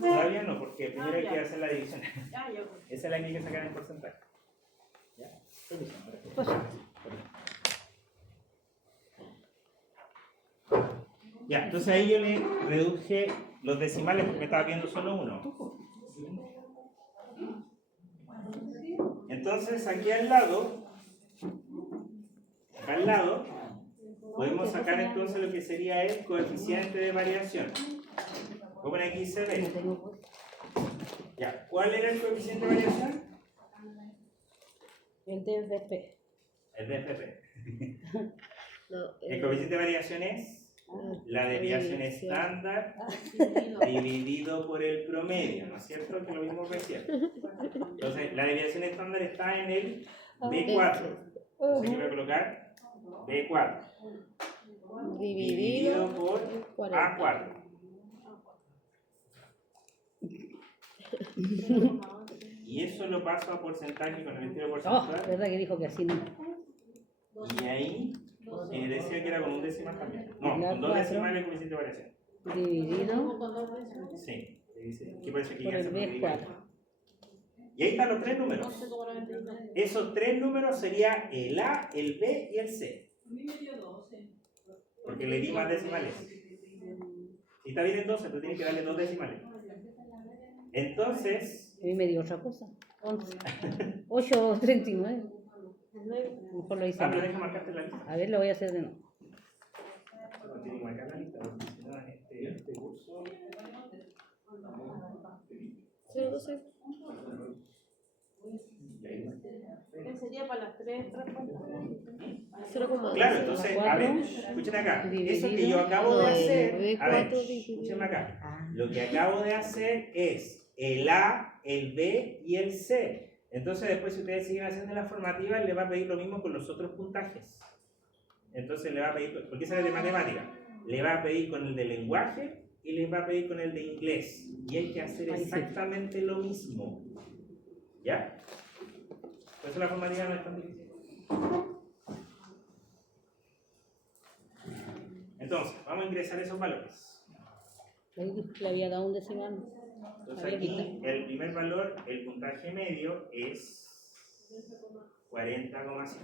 Todavía no, porque primero hay que hacer la división. Esa es la que hay que sacar en porcentaje. ¿Ya? Ya, entonces ahí yo le reduje los decimales porque me estaba viendo solo uno. Entonces aquí al lado, podemos sacar entonces lo que sería el coeficiente de variación. Voy a poner aquí CB. Ya, ¿cuál era el coeficiente de variación? El DFP. El DFP. No, El coeficiente de variación es la desviación estándar dividido por el promedio, ¿no es cierto? Que lo mismo recién. Entonces, la desviación estándar está en el B4. Entonces, yo voy a colocar B4 dividido por A4. Y eso lo paso a porcentaje con el estilo porcentual. ¿Verdad que dijo que así no? Y ahí decía que era con un decimal también. No, con dos decimales el coeficiente de variación. Dividido Sí, ¿qué parece que por ya se el puede B4. Y ahí están los tres números. Esos tres números serían el A, el B y el C. Porque le di más decimales. Si está bien en 12, tú tienes que darle dos decimales. Entonces, A mí me dio otra cosa. 11. 8.39. Mejor lo hice pero mal. deja marcarte la lista. A ver, lo voy a hacer de nuevo. Tienes que marcar la lista, porque si no, en este curso. 0,12. Sería para las tres cuentas. 0,2. Claro, entonces, a ver, escuchen acá. Eso que yo acabo de hacer, a ver, escúchenme acá. Lo que acabo de hacer es el A, el B y el C. Entonces, después, si ustedes siguen haciendo la formativa, le va a pedir lo mismo con los otros puntajes. Entonces, le va a pedir, porque esa es de matemática, le va a pedir con el de lenguaje y le va a pedir con el de inglés. Y hay que hacer exactamente lo mismo. ¿Ya? Por eso la formativa no es tan difícil. Entonces, vamos a ingresar esos valores. Le había dado un decimal. Entonces aquí el primer valor, el puntaje medio es 40,5.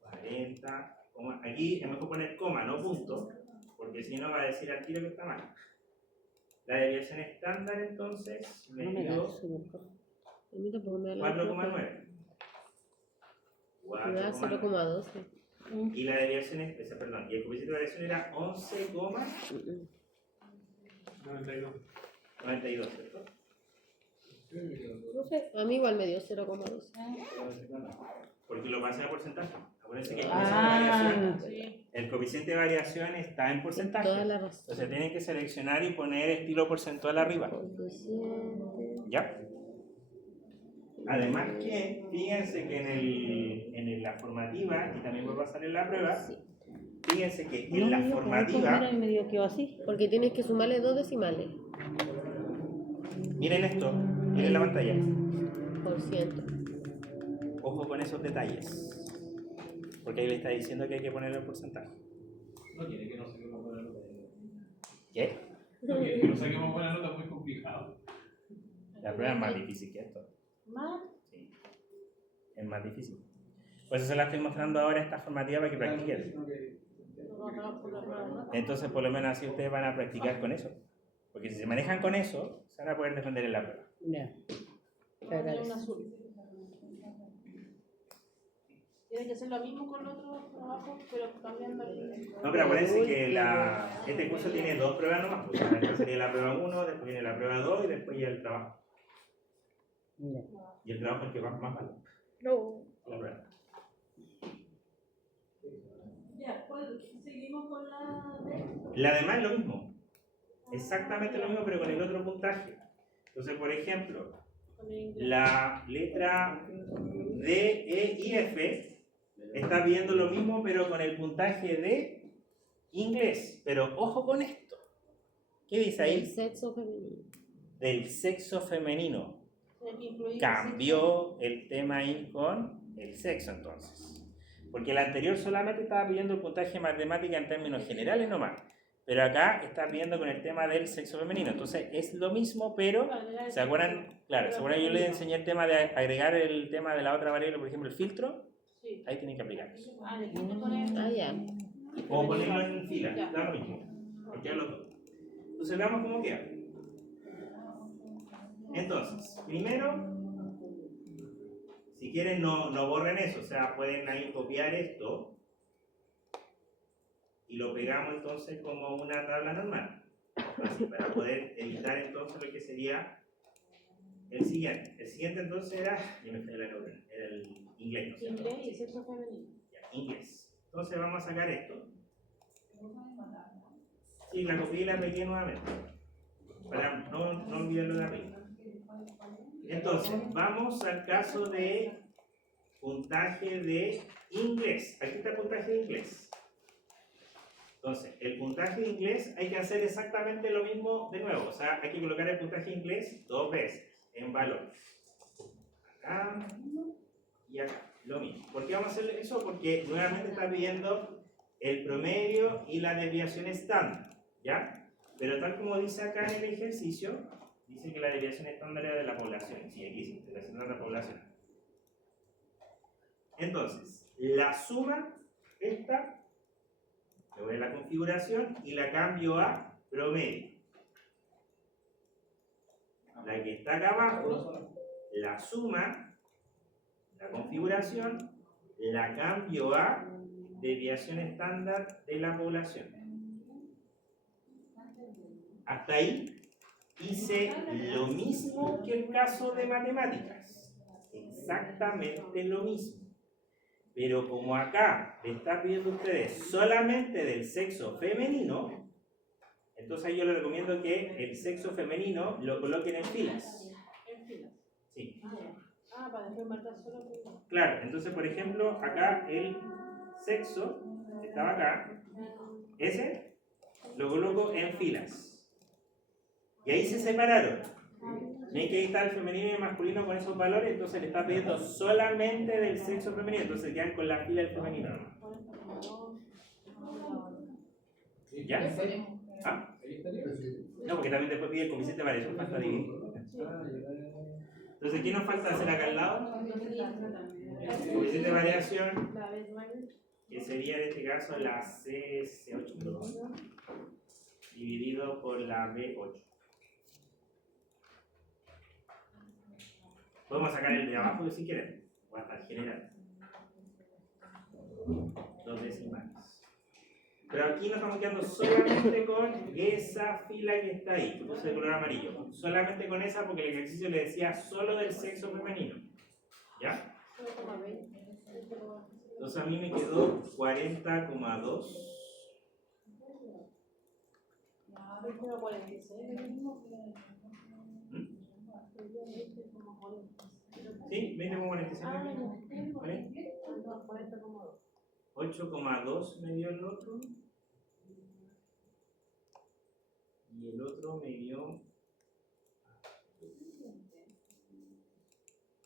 40, aquí es mejor poner coma, no punto, porque si no va a decir al tiro que está mal. La desviación estándar entonces me dio 4,9. 0,12. Y la desviación y el coeficiente de variación era 11,92, ¿cierto? No sé, a mí igual me dio 0,12. Porque lo pasé a porcentaje. Acuérdense que el coeficiente de variación, el coeficiente de variación está en porcentaje. Toda la razón. Entonces tienen que seleccionar y poner estilo porcentual arriba. ¿Ya? Además que, fíjense que en la formativa, y también va a pasar en la prueba, fíjense que en la formativa, Mira, y me dio quedó así. Porque tienes que sumarle dos decimales. miren esto, miren la pantalla. Por ciento. ojo con esos detalles. Porque ahí le está diciendo que hay que ponerle el porcentaje. No quiere que no saquemos buena nota. ¿Qué? No quiere que no saquemos buena nota, muy complicado. La prueba es más difícil que esto. ¿Más? Sí. Es más difícil. Por eso se la estoy mostrando ahora esta formativa para que practiquen. Entonces, por lo menos así ustedes van a practicar con eso. Porque si se manejan con eso, se van a poder defender en la prueba. Ya. Tiene que ser lo mismo con otros trabajos, pero cambiando el... No, pero acuérdense que este curso tiene 2 pruebas nomás. Pues, esta sería la prueba 1, después viene la prueba 2 y después ya el trabajo. Ya. Y el trabajo es el que va más vale. No. La prueba. Ya, pues seguimos con la D. La demás es lo mismo. Exactamente lo mismo, pero con el otro puntaje. Entonces, por ejemplo, la letra D, E y F está viendo lo mismo, pero con el puntaje de inglés. Pero ojo con esto. ¿Qué dice El ahí? sexo femenino. Del sexo femenino. Cambió el tema ahí con el sexo entonces. Porque el anterior solamente estaba pidiendo el puntaje matemática en términos generales nomás. Pero acá está pidiendo con el tema del sexo femenino. Entonces es lo mismo, pero ¿se acuerdan? Claro, ¿se acuerdan? Yo les enseñé el tema de agregar el tema de la otra variable, por ejemplo, el filtro. Ahí tienen que aplicar eso. Ah, ya. O ponerlo en fila, da lo mismo. Porque los dos. Entonces veamos cómo queda. Entonces, primero, si quieren no borren eso, o sea, pueden ahí copiar esto y lo pegamos entonces como una tabla normal. Así, para poder evitar entonces lo que sería el siguiente. El siguiente entonces era, yo me fui la neurona, era el inglés, ¿no es cierto? Inglés y sexo femenino. Ya, inglés. Entonces vamos a sacar esto. Sí, la copié y la pegué nuevamente. Para no olvidarlo de arriba. Entonces, vamos al caso de puntaje de inglés. Aquí está el puntaje de inglés. Entonces, el puntaje de inglés hay que hacer exactamente lo mismo de nuevo. O sea, hay que colocar el puntaje de inglés 2 veces en valor. Acá y acá. Lo mismo. ¿Por qué vamos a hacer eso? Porque nuevamente está pidiendo el promedio y la desviación estándar. ¿Ya? Pero tal como dice acá en el ejercicio, dice que la desviación estándar era de la población. Sí, aquí sí, de la población. Entonces, la suma, esta, le voy a la configuración y la cambio a promedio. La que está acá abajo, la suma, la configuración, la cambio a desviación estándar de la población. Hasta ahí hice lo mismo que el caso de matemáticas. Exactamente lo mismo. Pero como acá le está pidiendo a ustedes solamente del sexo femenino, entonces yo les recomiendo que el sexo femenino lo coloquen en filas. En filas. Sí. Ah, para después marcar solo primero. Claro, entonces por ejemplo, acá el sexo, que estaba acá, ese lo coloco en filas. Y ahí se separaron. Ven que ahí está el femenino y el masculino con esos valores, entonces le está pidiendo solamente del sexo femenino, entonces quedan con la fila del femenino. ¿Ya? ¿Ah? No, porque también después pide el coeficiente de variación, falta dividir. Entonces, ¿qué nos falta hacer acá al lado? Coeficiente de variación, que sería en este caso la C8 dividido por la B8. Podemos sacar el de abajo si quieren, o hasta el general. 2 decimales. Pero aquí nos estamos quedando solamente con esa fila que está ahí, que puse de color amarillo. Solamente con esa porque el ejercicio le decía solo del sexo femenino. ¿Ya? Entonces a mí me quedó 40,2. ¿Sí? 20,45. ¿Vale? 8,2 me dio el otro. Y el otro me dio.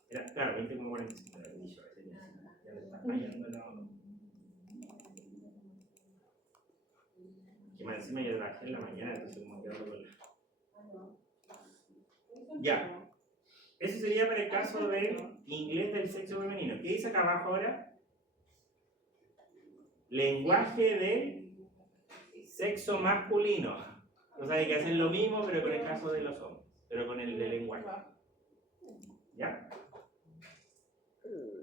Era, claro, 20,45. Se le está fallando la... Que más encima yo trabajé en la mañana, entonces como que hablo con la... Ya. Eso sería para el caso del inglés del sexo femenino. ¿Qué dice acá abajo ahora? Lenguaje del sexo masculino. O sea, hay que hacer lo mismo, pero con el caso de los hombres. Pero con el de lenguaje. ¿Ya?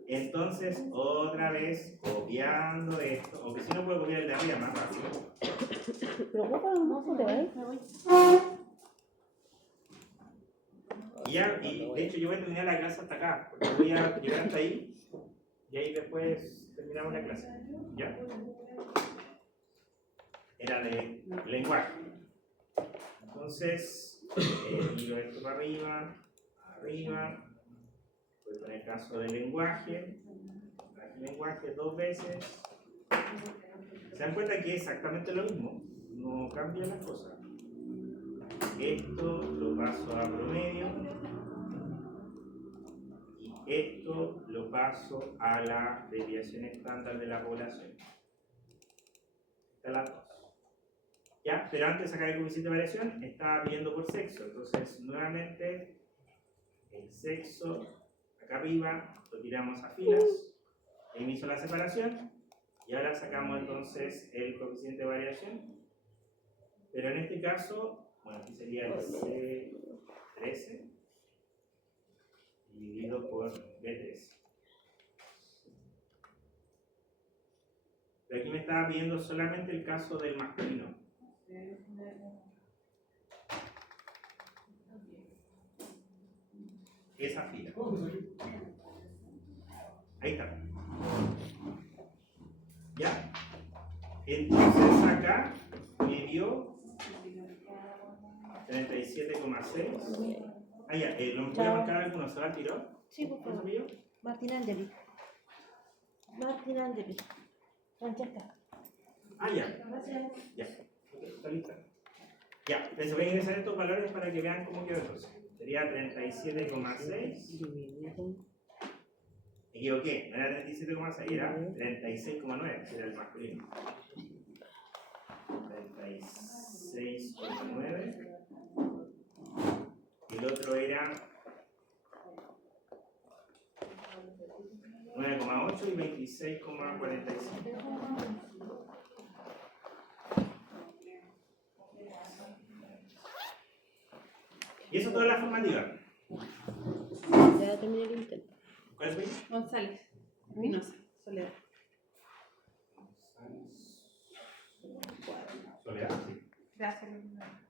Entonces, otra vez, copiando esto. Aunque si no puedo copiar el de arriba, más fácil. Preocupa un poco, te vas. Y de hecho yo voy a terminar la clase hasta acá, porque voy a llegar hasta ahí y ahí después terminamos la clase. ¿Ya? Era de lenguaje. Entonces, miro esto para arriba, voy con el caso del lenguaje, traje lenguaje 2 veces. ¿Se dan cuenta que es exactamente lo mismo? No cambian las cosas. Esto lo paso a promedio y esto lo paso a la desviación estándar de la población. Estas las dos. ¿Ya? Pero antes de sacar el coeficiente de variación estaba viendo por sexo. Entonces nuevamente el sexo acá arriba lo tiramos a filas. Ahí me hizo la separación y ahora sacamos entonces el coeficiente de variación. Pero en este caso, bueno, aquí sería el C13 dividido por B13. Pero aquí me estaba pidiendo solamente el caso del masculino. Esa fila. Ahí está. ¿Ya? Entonces acá me dio 37,6. Ah, ya, ¿lo voy a marcar alguno? ¿Se va al tiro? Sí, por favor. Martín Angeli. Martín Angeli. Francesca. Ah, ya. Gracias. Ya. Ok, está lista. Ya, les voy a ingresar estos valores para que vean cómo quedó entonces. Sería 37,6. Me equivoqué, no era 37,6, era 36,9, era el masculino. 36,9. El otro era 9,8 y 26,45. Y eso toda la formativa. Ya terminé el intento. ¿Cuál fue? González, Espinosa, Soledad. Soledad, sí. Gracias.